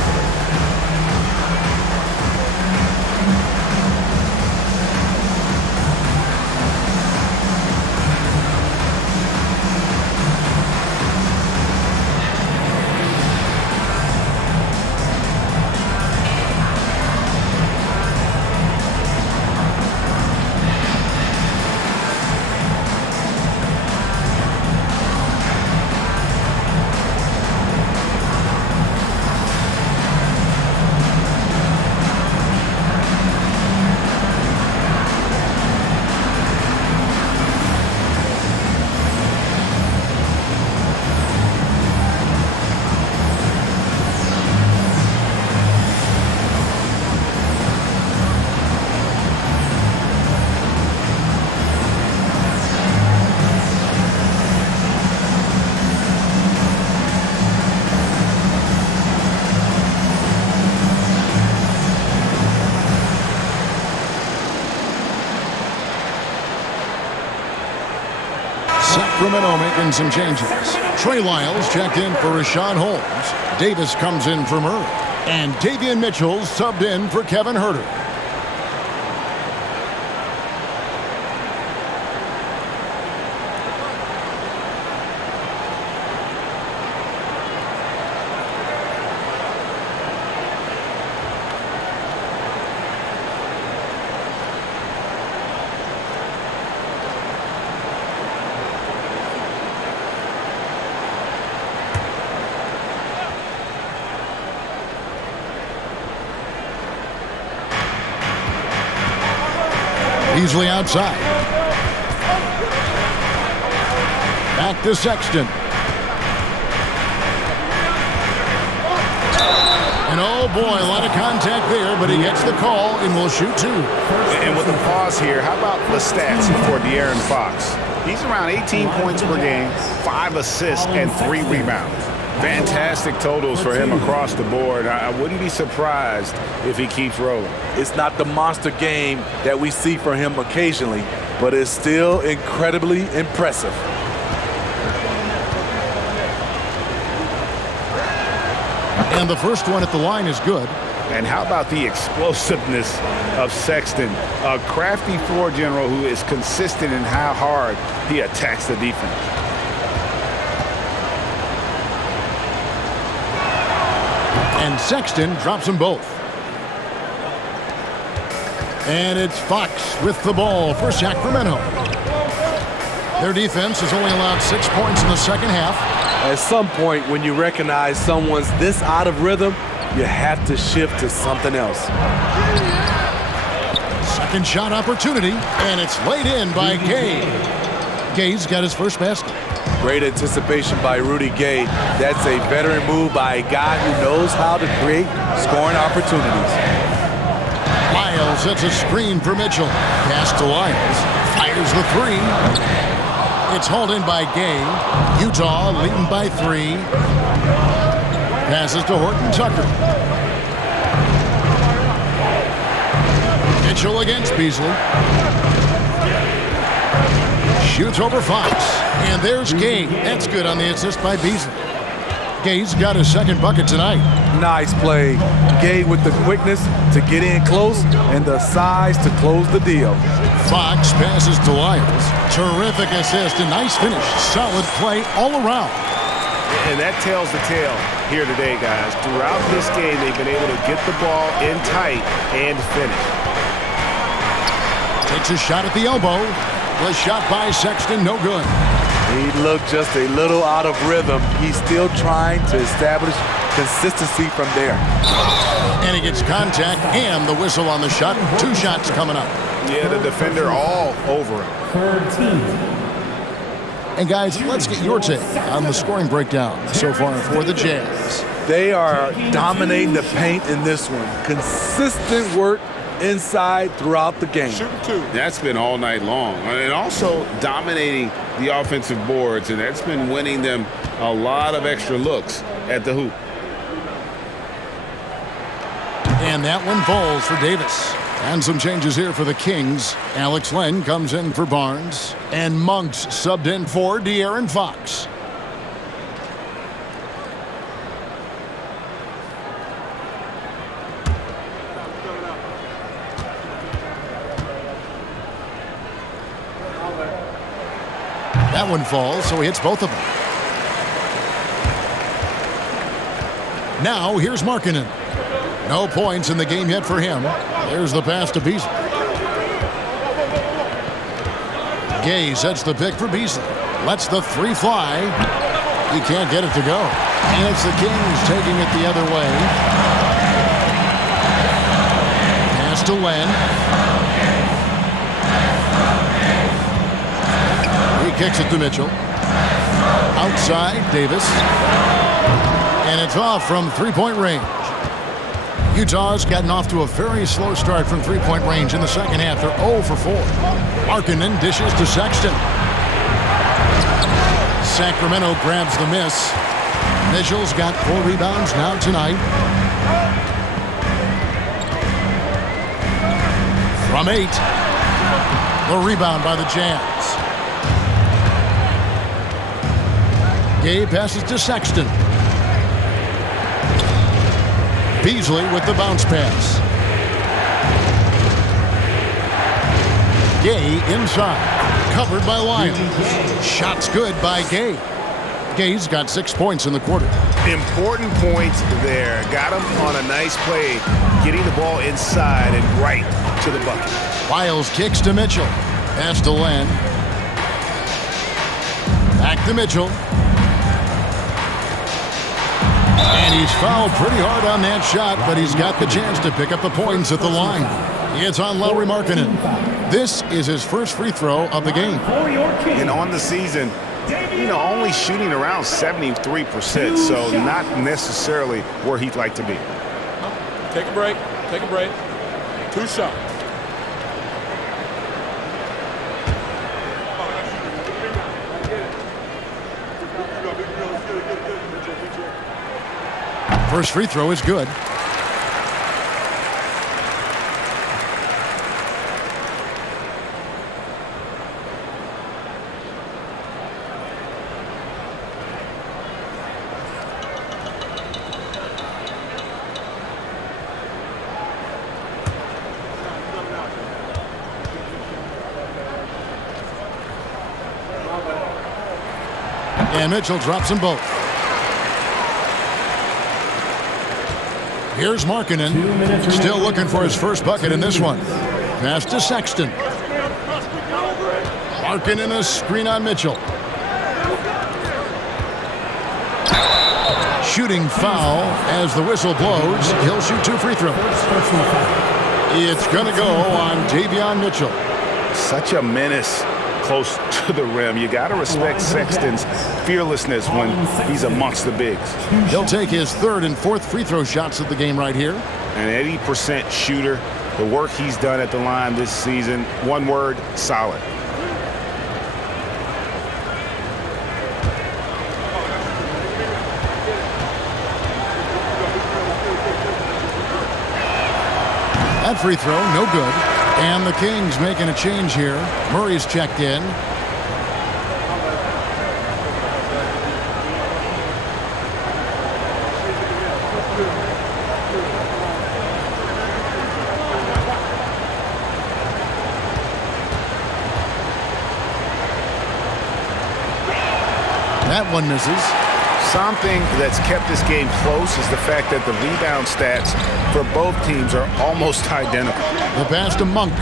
Sacramento making some changes. Trey Lyles checked in for Rashawn Holmes. Davis comes in for Murray. And Davian Mitchell subbed in for Kevin Herter. Easily outside. Back to Sexton. And oh boy, a lot of contact there, but he gets the call and will shoot 2. And with a pause here, how about the stats for De'Aaron Fox? He's around 18 points per game, 5 assists, and 3 rebounds. Fantastic totals for him across the board. I wouldn't be surprised if he keeps rolling. It's not the monster game that we see from him occasionally, but it's still incredibly impressive. And the first one at the line is good. And how about the explosiveness of Sexton, a crafty floor general who is consistent in how hard he attacks the defense. And Sexton drops them both. And it's Fox with the ball for Sacramento. Their defense has only allowed 6 points in the second half. At some point, when you recognize someone's this out of rhythm, you have to shift to something else. Second shot opportunity, and it's laid in by Gay. Gay's got his first basket. Great anticipation by Rudy Gay. That's a veteran move by a guy who knows how to create scoring opportunities. Lyles sets a screen for Mitchell. Pass to Lyles. Fires the 3. It's hauled in by Gay. Utah leading by 3. Passes to Horton Tucker. Mitchell against Beasley. Shoots over Fox. And there's Gay. That's good on the assist by Beasley. Gay's got his second bucket tonight. Nice play. Gay with the quickness to get in close and the size to close the deal. Fox passes to Lyles. Terrific assist and nice finish. Solid play all around. And that tells the tale here today, guys. Throughout this game, they've been able to get the ball in tight and finish. Takes a shot at the elbow. The shot by Sexton, no good. He looked just a little out of rhythm. He's still trying to establish consistency from there. And he gets contact and the whistle on the shot. 2 shots coming up. Yeah, the defender all over him. And guys, let's get your take on the scoring breakdown so far for the Jazz. They are dominating the paint in this one. Consistent work inside throughout the game. That's been all night long. And also dominating the offensive boards, and that's been winning them a lot of extra looks at the hoop. And that one falls for Davis. And some changes here for the Kings. Alex Len comes in for Barnes. And Monks subbed in for De'Aaron Fox. That one falls, so he hits both of them. Now here's Markkanen. No points in the game yet for him. There's the pass to Beasley. Gay sets the pick for Beasley. Lets the 3 fly. He can't get it to go. And it's the Kings taking it the other way. Pass to Len. He kicks it to Mitchell. Outside, Davis. And it's off from 3-point range. Utah's gotten off to a very slow start from 3-point range in the second half. They're 0 for 4. Markkanen dishes to Sexton. Sacramento grabs the miss. Mitchell's got 4 rebounds now tonight. From 8. The rebound by the Jazz. Gay passes to Sexton. Beasley with the bounce pass. Gay inside. Covered by Lyons. Shot's good by Gay. Gay's got 6 points in the quarter. Important points there. Got him on a nice play, getting the ball inside and right to the bucket. Lyles kicks to Mitchell. Pass to Len. Back to Mitchell. And he's fouled pretty hard on that shot, but he's got the chance to pick up the points at the line. It's on Lauri Markkanen. This is his first free throw of the game. And on the season, only shooting around 73%, so not necessarily where he'd like to be. Take a break. Take a break. 2 shots. First free throw is good. And Mitchell drops them both. Here's Markkanen, still looking for his first bucket in this one. Pass to Sexton. Markkanen a screen on Mitchell. Shooting foul as the whistle blows. He'll shoot 2 free throws. It's going to go on Davion Mitchell. Such a menace close to the rim. You got to respect Sexton's fearlessness when he's amongst the bigs. He'll take his 3rd and 4th free throw shots of the game right here. An 80% shooter. The work he's done at the line this season, one word, solid. That free throw, no good. And the Kings making a change here. Murray's checked in. That one misses. Something that's kept this game close is the fact that the rebound stats for both teams are almost identical. The pass to Monk.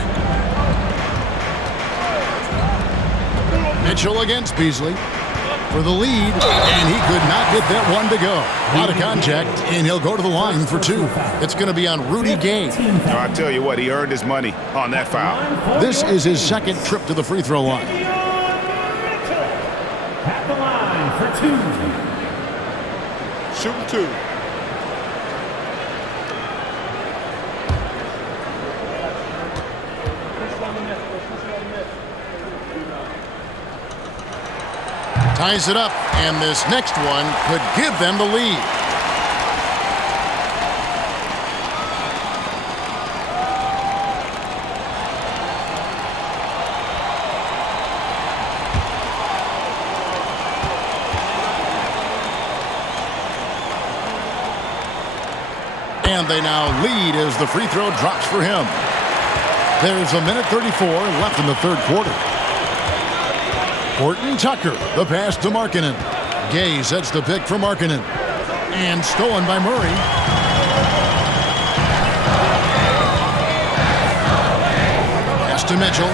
Mitchell against Beasley for the lead, and he could not get that one to go. Out of contact, and he'll go to the line for two. It's going to be on Rudy Gay. I tell you what, he earned his money on that foul. This is his second trip to the free throw line. At the line for two. Shooting two. Ties it up, and this next one could give them the lead. And they now lead as the free throw drops for him. There's a minute 34 left in the third quarter. Horton Tucker, the pass to Markkanen. Gay sets the pick for Markkanen. And stolen by Murray. Pass to Mitchell.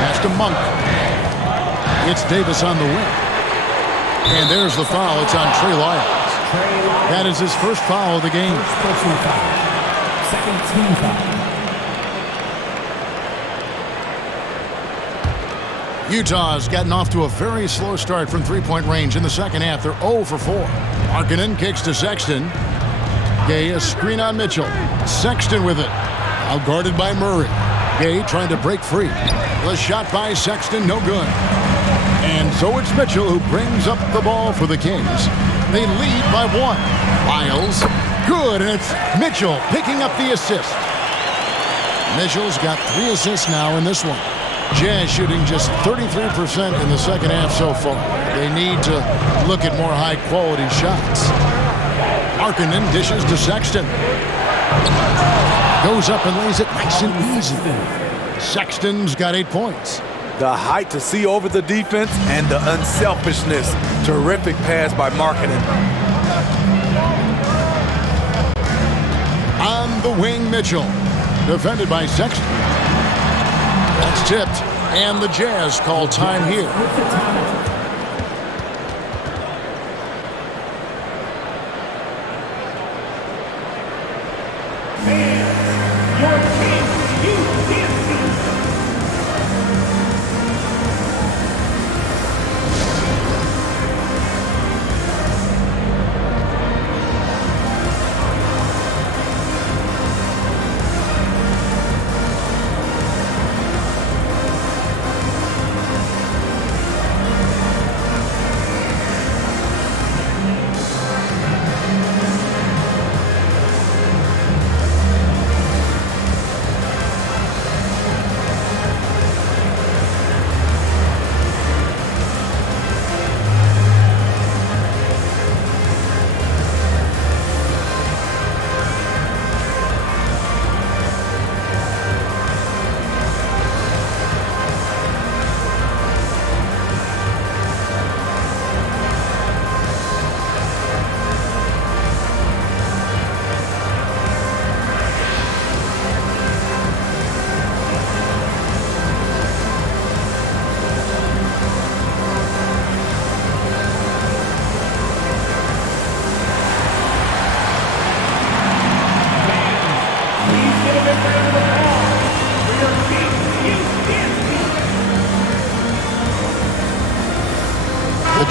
Pass to Monk. It's Davis on the wing. And there's the foul. It's on Trey Lyles. That is his first foul of the game. Second team foul. Utah's gotten off to a very slow start from three-point range in the second half. They're 0 for 4. Markkanen kicks to Sexton. Gay, a screen on Mitchell. Sexton with it. Out guarded by Murray. Gay trying to break free. The shot by Sexton, no good. And so it's Mitchell who brings up the ball for the Kings. They lead by 1. Lyles, good, and it's Mitchell picking up the assist. Mitchell's got 3 assists now in this one. Jazz shooting just 33% in the second half so far. They need to look at more high-quality shots. Markkanen dishes to Sexton. Goes up and lays it nice and easy. Sexton's got 8 points. The height to see over the defense and the unselfishness. Terrific pass by Markkanen. On the wing, Mitchell. Defended by Sexton. That's tipped, and the Jazz call time here. Your team, you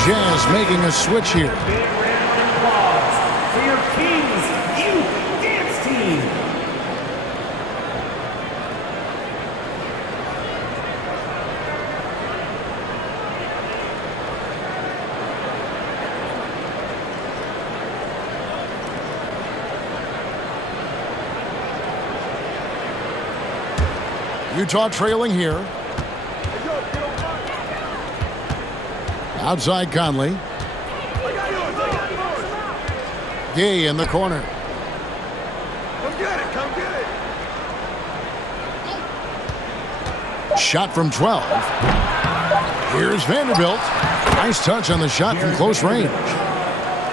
Jazz making a switch here. Big round of applause for your Kings Youth Dance Team. Utah trailing here. Outside Conley. Gay in the corner. Shot from 12. Here's Vanderbilt. Nice touch on the shot from close range.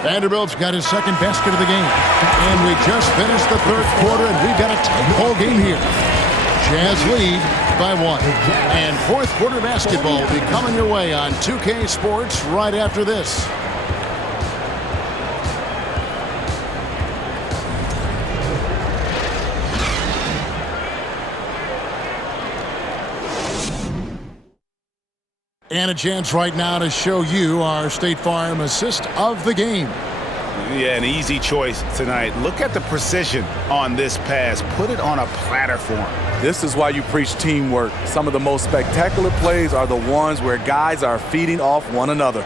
Vanderbilt's got his second basket of the game. And we just finished the third quarter, and we've got a tight ball game here. Jazz lead by 1. And fourth quarter basketball will be coming your way on 2K Sports right after this. And a chance right now to show you our State Farm assist of the game. Yeah, an easy choice tonight. Look at the precision on this pass. Put it on a platter form. This is why you preach teamwork. Some of the most spectacular plays are the ones where guys are feeding off one another.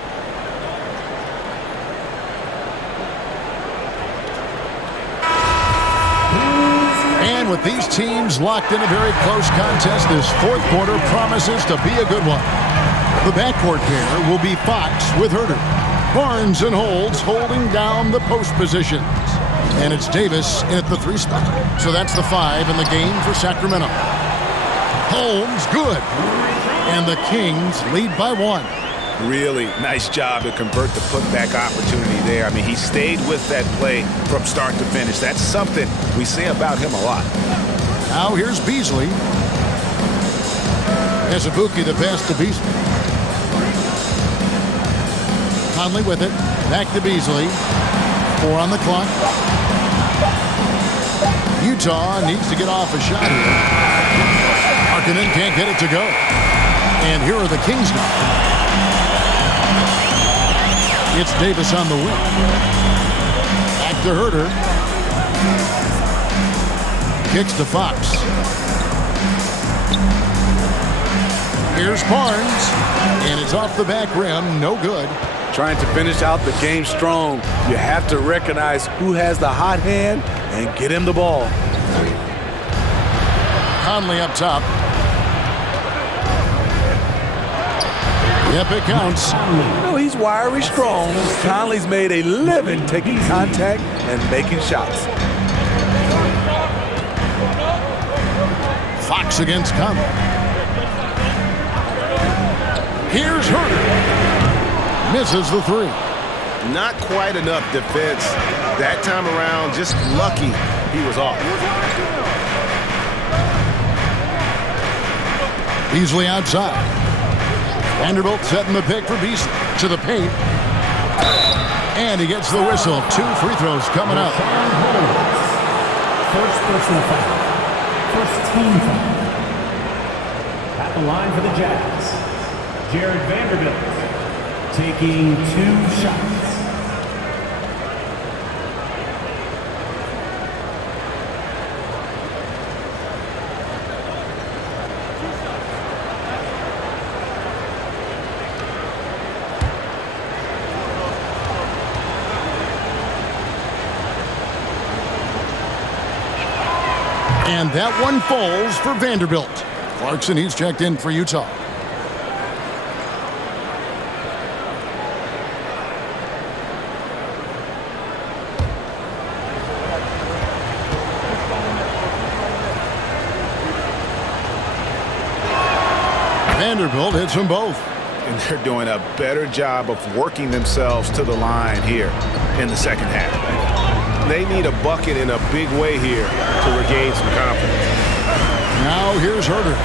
And with these teams locked in a very close contest, this fourth quarter promises to be a good one. The backcourt pair will be Fox with Herter. Barnes and Holds holding down the post positions. And it's Davis in at the 3 spot. So that's the 5 in the game for Sacramento. Holmes, good. And the Kings lead by 1. Really nice job to convert the putback opportunity there. I mean, he stayed with that play from start to finish. That's something we say about him a lot. Now here's Beasley. There's Azubuike the pass to Beasley. Conley with it. Back to Beasley. 4 on the clock. Utah needs to get off a shot here. Markkanen can't get it to go. And here are the Kings now. It's Davis on the wing. Back to Herter. Kicks to Fox. Here's Barnes. And it's off the back rim. No good. Trying to finish out the game strong, you have to recognize who has the hot hand and get him the ball. Conley up top. Yep, it counts. No, he's wiry strong. Conley's made a living taking contact and making shots. Fox against Conley. Here's Herter. Misses the 3. Not quite enough defense that time around. Just lucky he was off. Beasley outside. Vanderbilt setting the pick for Beasley to the paint. And he gets the whistle. 2 free throws coming up. First personal foul. First team foul. At the line for the Jazz, Jared Vanderbilt taking 2 shots. And that one falls for Vanderbilt. Clarkson, he's checked in for Utah. Vanderbilt hits them both. And they're doing a better job of working themselves to the line here in the second half. They need a bucket in a big way here to regain some confidence. Now here's Herter.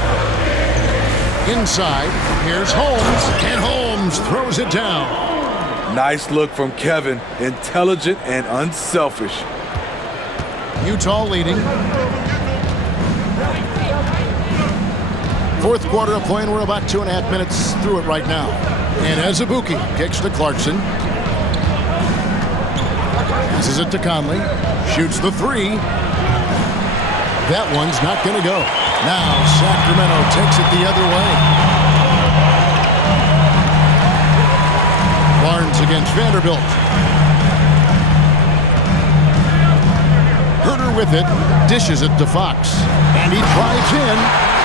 Inside, here's Holmes. And Holmes throws it down. Nice look from Kevin. Intelligent and unselfish. Utah leading. Fourth quarter of play, and we're about 2.5 minutes through it right now. And Azubuike kicks to Clarkson. Passes it to Conley. Shoots the 3. That one's not going to go. Now Sacramento takes it the other way. Barnes against Vanderbilt. Herter with it. Dishes it to Fox. And he drives in.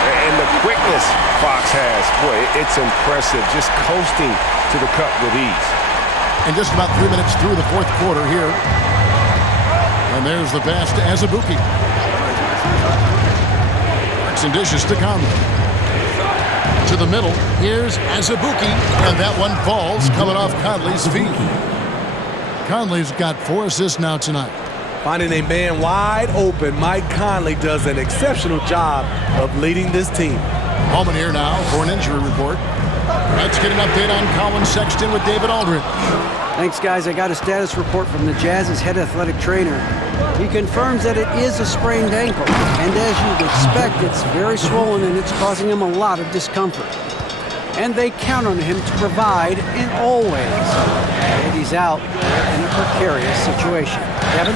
And the quickness Fox has, boy, it's impressive. Just coasting to the cup with ease. And just about 3 minutes through the fourth quarter here. And there's the pass to Azubuike. Clarkson dishes to Conley. To the middle, here's Azubuike, and that one falls coming off Conley's feet. Conley's got 4 assists now tonight. Finding a man wide open, Mike Conley does an exceptional job of leading this team. Holman here now for an injury report. Let's get an update on Colin Sexton with David Aldridge. Thanks, guys. I got a status report from the Jazz's head athletic trainer. He confirms that it is a sprained ankle, and as you'd expect, it's very swollen and it's causing him a lot of discomfort. And they count on him to provide in all ways. And he's out in a precarious situation. Kevin?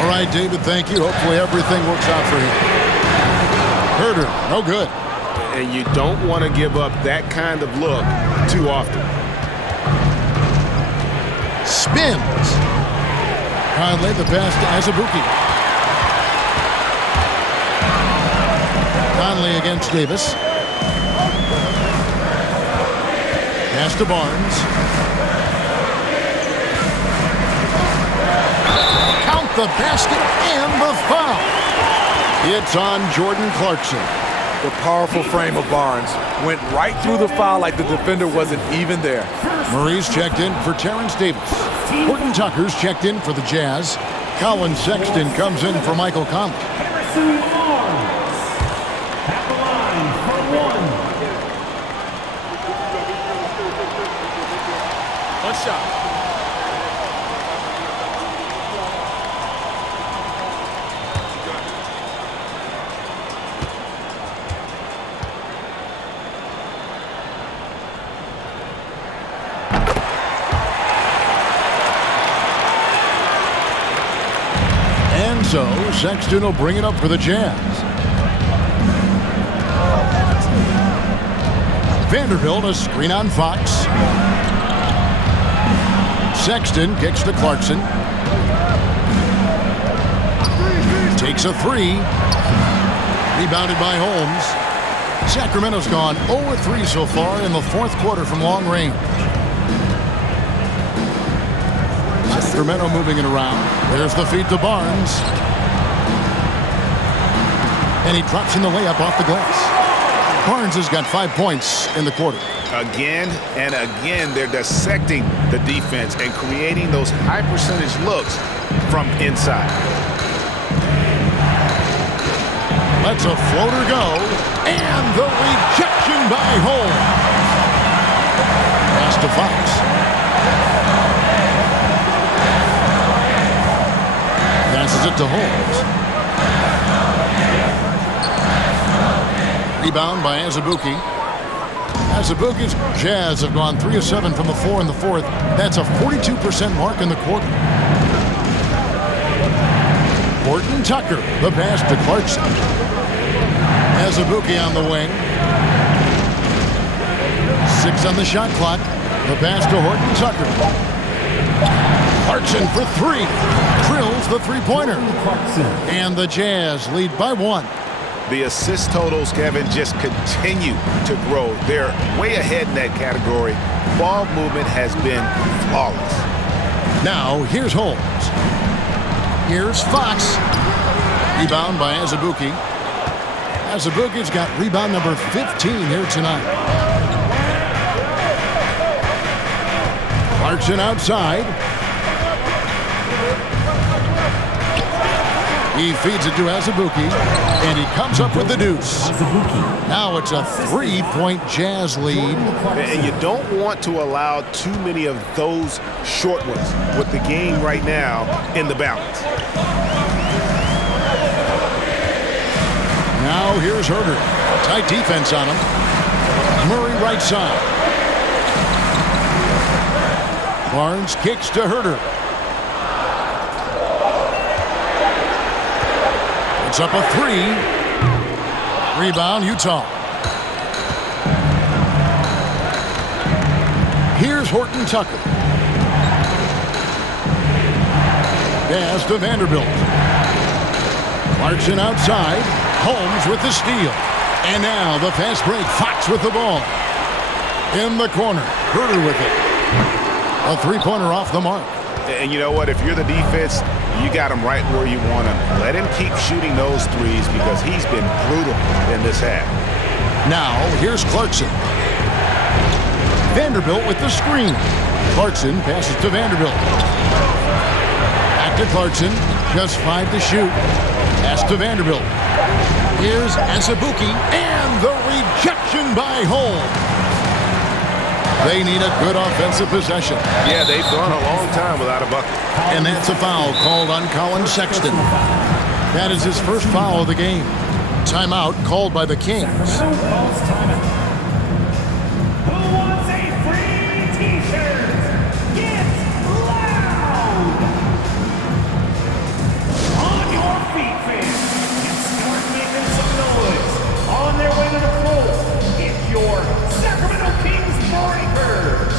All right, David, thank you. Hopefully everything works out for him. Herder, no good. And you don't want to give up that kind of look too often. Spins. Conley, the pass to Azubuike. Conley against Davis. Pass to Barnes. Count the basket and the foul. It's on Jordan Clarkson. The powerful frame of Barnes went right through the foul like the defender wasn't even there. Murray's checked in for Terrence Davis. Horton Tucker's checked in for the Jazz. Colin Sexton comes in for Michael Conley. Harrison Barnes at the line for 1. One shot. So Sexton will bring it up for the Jazz. Vanderbilt a screen on Fox. Sexton kicks to Clarkson. Takes a 3. Rebounded by Holmes. Sacramento's gone 0-3 so far in the fourth quarter from long range. Sacramento moving it around. There's the feed to Barnes. And he drops in the layup off the glass. Barnes has got 5 points in the quarter. Again and again, they're dissecting the defense and creating those high percentage looks from inside. Lets a floater go. And the rejection by Holmes. Pass to Fox. Passes it to Holmes. Rebound by Azubuike. Azubuike's Jazz have gone 3 of 7 from the floor in the fourth. That's a 42% mark in the quarter. Horton Tucker, the pass to Clarkson. Azubuike on the wing. 6 on the shot clock. The pass to Horton Tucker. Clarkson for 3. Drills the three-pointer. And the Jazz lead by 1. The assist totals, Kevin, just continue to grow. They're way ahead in that category. Ball movement has been flawless. Now, here's Holmes. Here's Fox. Rebound by Azubuike. Azubuike's got rebound number 15 here tonight. Clarkson outside. He feeds it to Azubuike, and he comes up with the deuce. Now it's a 3-point Jazz lead. And you don't want to allow too many of those short ones with the game right now in the balance. Now here's Herder. Tight defense on him. Murray right side. Barnes kicks to Herder. It's up a 3. Rebound, Utah. Here's Horton Tucker. Pass to Vanderbilt. Clarkson outside. Holmes with the steal. And now the fast break. Fox with the ball. In the corner. Herder with it. A three-pointer off the mark. And you know what? If you're the defense, you got him right where you want him. Let him keep shooting those threes because he's been brutal in this half. Now, here's Clarkson. Vanderbilt with the screen. Clarkson passes to Vanderbilt. Back to Clarkson. Just 5 to shoot. Pass to Vanderbilt. Here's Asabuki. And the rejection by Holmes. They need a good offensive possession. Yeah, they've gone a long time without a bucket. And that's a foul called on Colin Sexton. That is his first foul of the game. Timeout called by the Kings. Who wants a free t-shirt? Get loud! On your feet, fans, and start making some noise. On their way to the floor, it's your Sacramento Kings Breakers.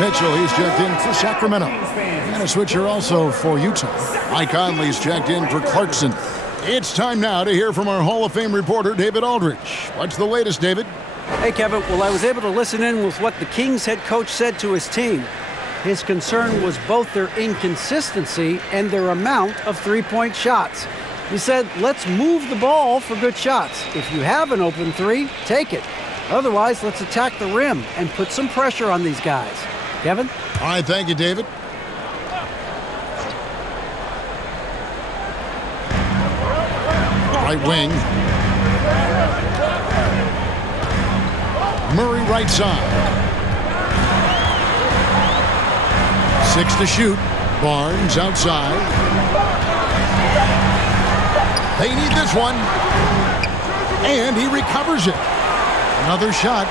Mitchell, he's checked in for Sacramento. And a switcher also for Utah. Mike Conley's checked in for Clarkson. It's time now to hear from our Hall of Fame reporter, David Aldrich. What's the latest, David? Hey, Kevin. Well, I was able to listen in with what the Kings head coach said to his team. His concern was both their inconsistency and their amount of three-point shots. He said, let's move the ball for good shots. If you have an open three, take it. Otherwise, let's attack the rim and put some pressure on these guys. Kevin? All right, thank you, David. Right wing. Murray right side. 6 to shoot. Barnes outside. They need this one. And he recovers it. Another shot.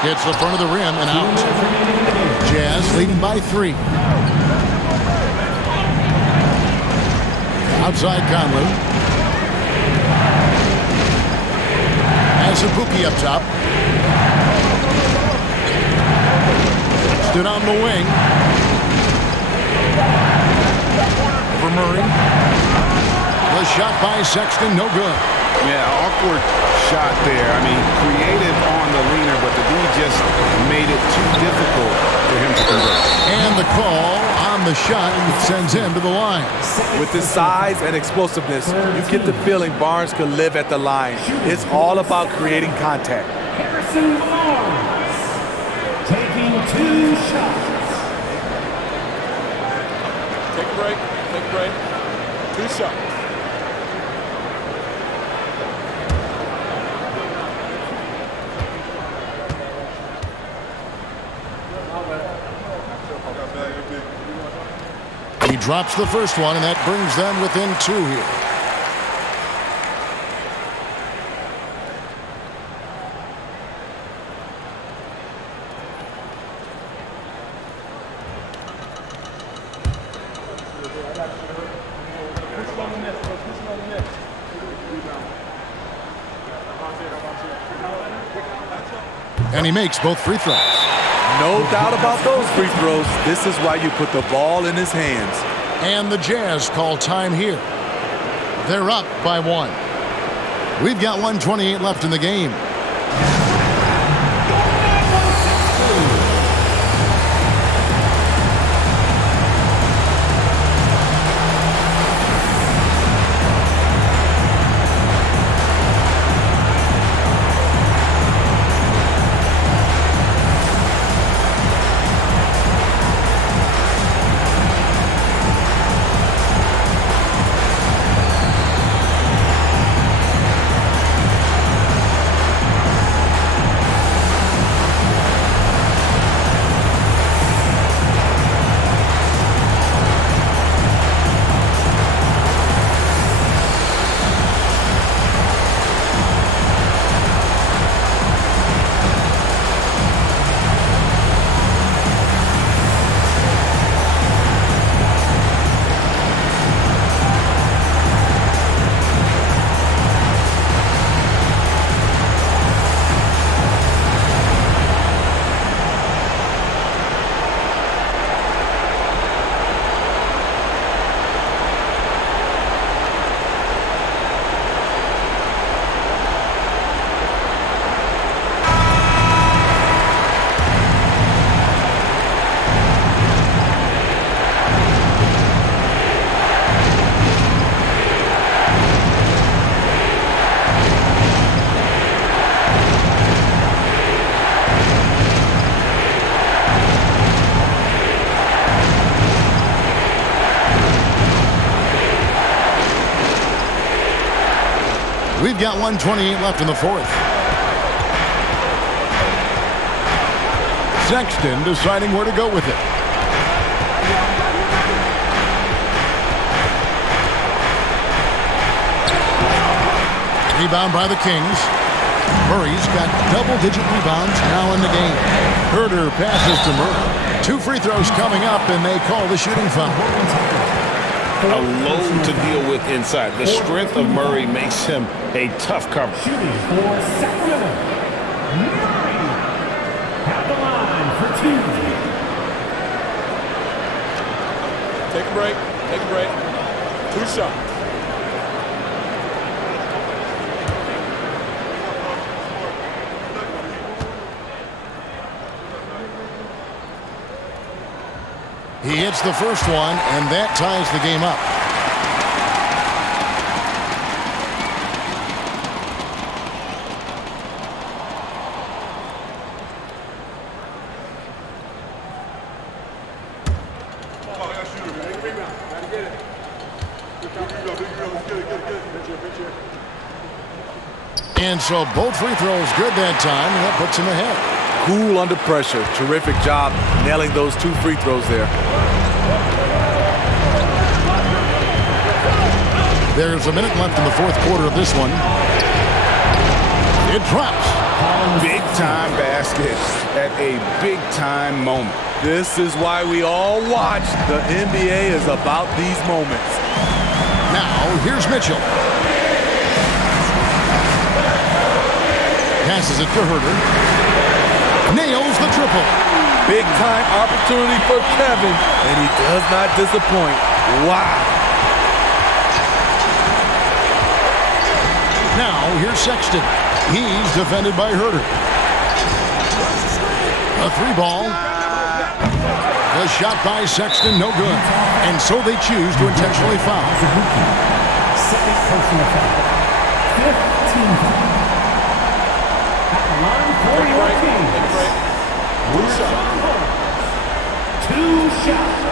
Hits the front of the rim and out. Jazz leading by 3. Outside Conley. Asabuki up top. Stood on the wing. Over Murray. The shot by Sexton, no good. Yeah, awkward shot there. I mean, creative on the leaner, but the D just made it too difficult for him to convert. And the call on the shot sends him to the line. With his size and explosiveness, you get the feeling Barnes could live at the line. It's all about creating contact. Harrison Barnes taking 2 shots. Take a break. Take a break. 2 shots. He drops the first one, and that brings them within 2 here. And he makes both free throws. No doubt about those free throws. This is why you put the ball in his hands. And the Jazz call time here. They're up by 1. We've got 1:28 left in the game. We've got 1:28 left in the fourth. Sexton deciding where to go with it. Rebound by the Kings. Murray's got double-digit rebounds now in the game. Herder passes to Murray. 2 free throws coming up, and they call the shooting foul. A load to deal with inside. The strength of Murray makes him a tough cover. Shooting for Sacramento, Murray at the line for 2. Take a break. Take a break. 2 shots. He hits the first one, and that ties the game up. And so both free throws good that time, and that puts him ahead. Cool under pressure. Terrific job nailing those 2 free throws there. There's a minute left in the fourth quarter of this one. It drops. Big time basket at a big time moment. This is why we all watch. The NBA is about these moments. Now, here's Mitchell. Passes it to Herder. Nails the triple. Big time opportunity for Kevin, and he does not disappoint. Wow. Now, here's Sexton. He's defended by Herder. A 3-ball. The shot by Sexton, no good. And so they choose to intentionally foul. Second personal foul. 15 foul. At the line for your team. 2 shots.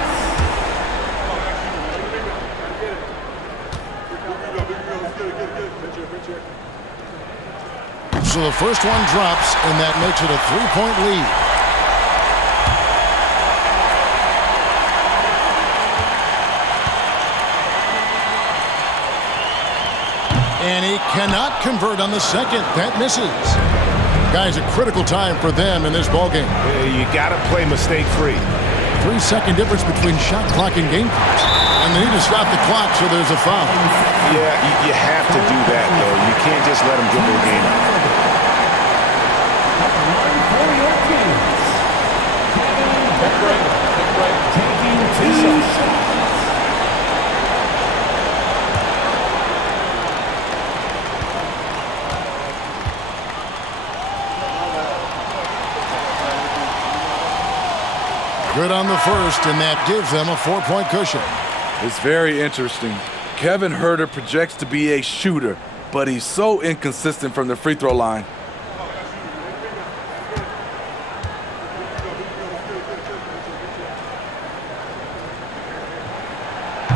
So the first one drops, and that makes it a 3-point lead. And he cannot convert on the second. That misses. Guys, a critical time for them in this ballgame. You got to play mistake-free. 3-second difference between shot clock and game clock. And they need to stop the clock, so there's a foul. Yeah, you have to do that, though. You can't just let them dribble the game out. Taking 2 shots. Good on the first, and that gives them a 4-point cushion. It's very interesting. Kevin Herder projects to be a shooter, but he's so inconsistent from the free throw line.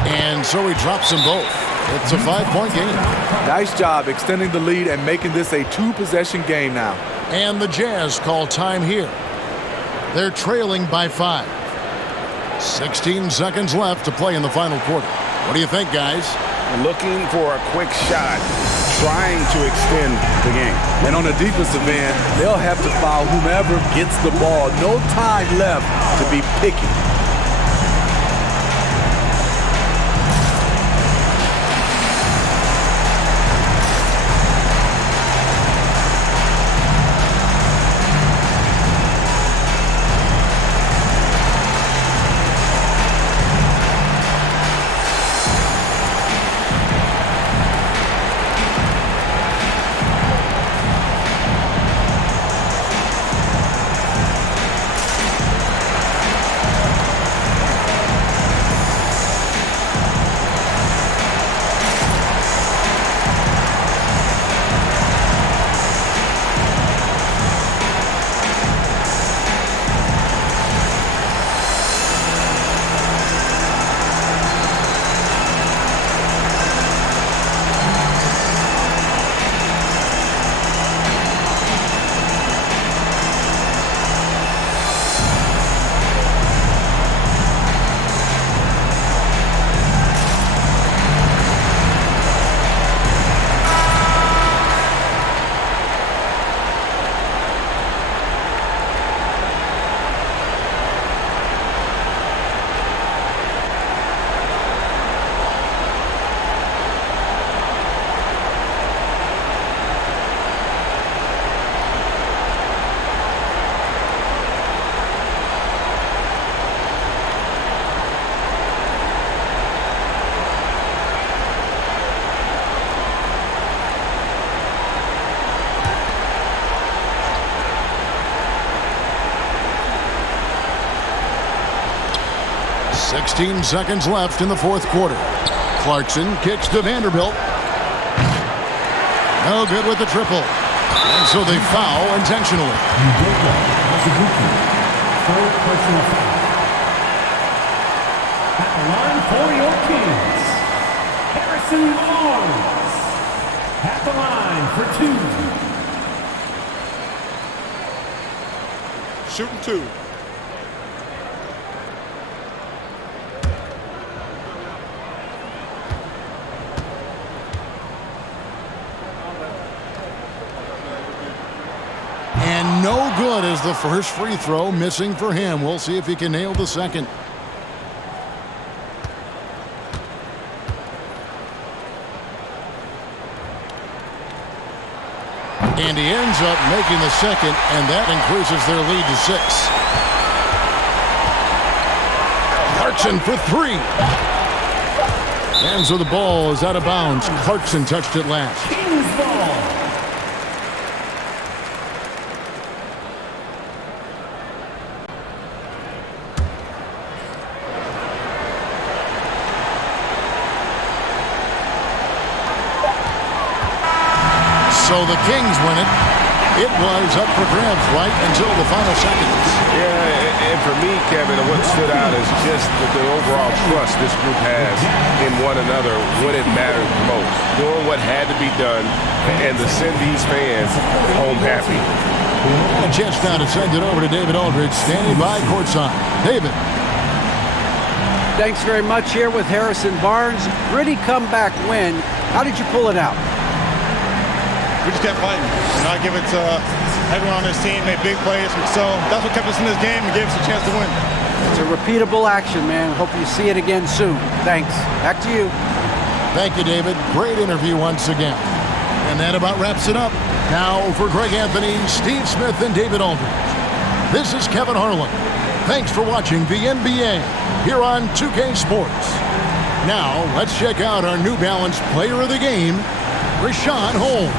And so he drops them both. It's a 5-point game. Nice job extending the lead and making this a 2-possession game now. And the Jazz call time here. They're trailing by 5. 16 seconds left to play in the final quarter. What do you think, guys? Looking for a quick shot, trying to extend the game. And on the defensive end, they'll have to foul whomever gets the ball. No time left to be picky. 16 seconds left in the fourth quarter. Clarkson kicks to Vanderbilt. No good with the triple. And so they foul intentionally. Third personal foul. At the line for your Kings, Harrison Barnes. At the line for 2. Shooting 2. And no good as the first free throw, missing for him. We'll see if he can nail the second. And he ends up making the second, and that increases their lead to 6. Clarkson for 3. And so the ball is out of bounds. Clarkson touched it last. Kings ball. So the Kings win it. It was up for grabs right until the final seconds. Yeah, and for me, Kevin, what stood out is just the overall trust this group has in one another when it mattered most. Doing what had to be done and to send these fans home happy. A chance now to send it over to David Aldridge, standing by courtside. David. Thanks very much here with Harrison Barnes. Gritty comeback win. How did you pull it out? We just kept fighting. I give it to everyone on this team, made big plays. So that's what kept us in this game and gave us a chance to win. It's a repeatable action, man. Hope you see it again soon. Thanks. Back to you. Thank you, David. Great interview once again. And that about wraps it up. Now for Greg Anthony, Steve Smith, and David Aldridge. This is Kevin Harlan. Thanks for watching the NBA here on 2K Sports. Now let's check out our New Balance Player of the Game, Rashawn Holmes.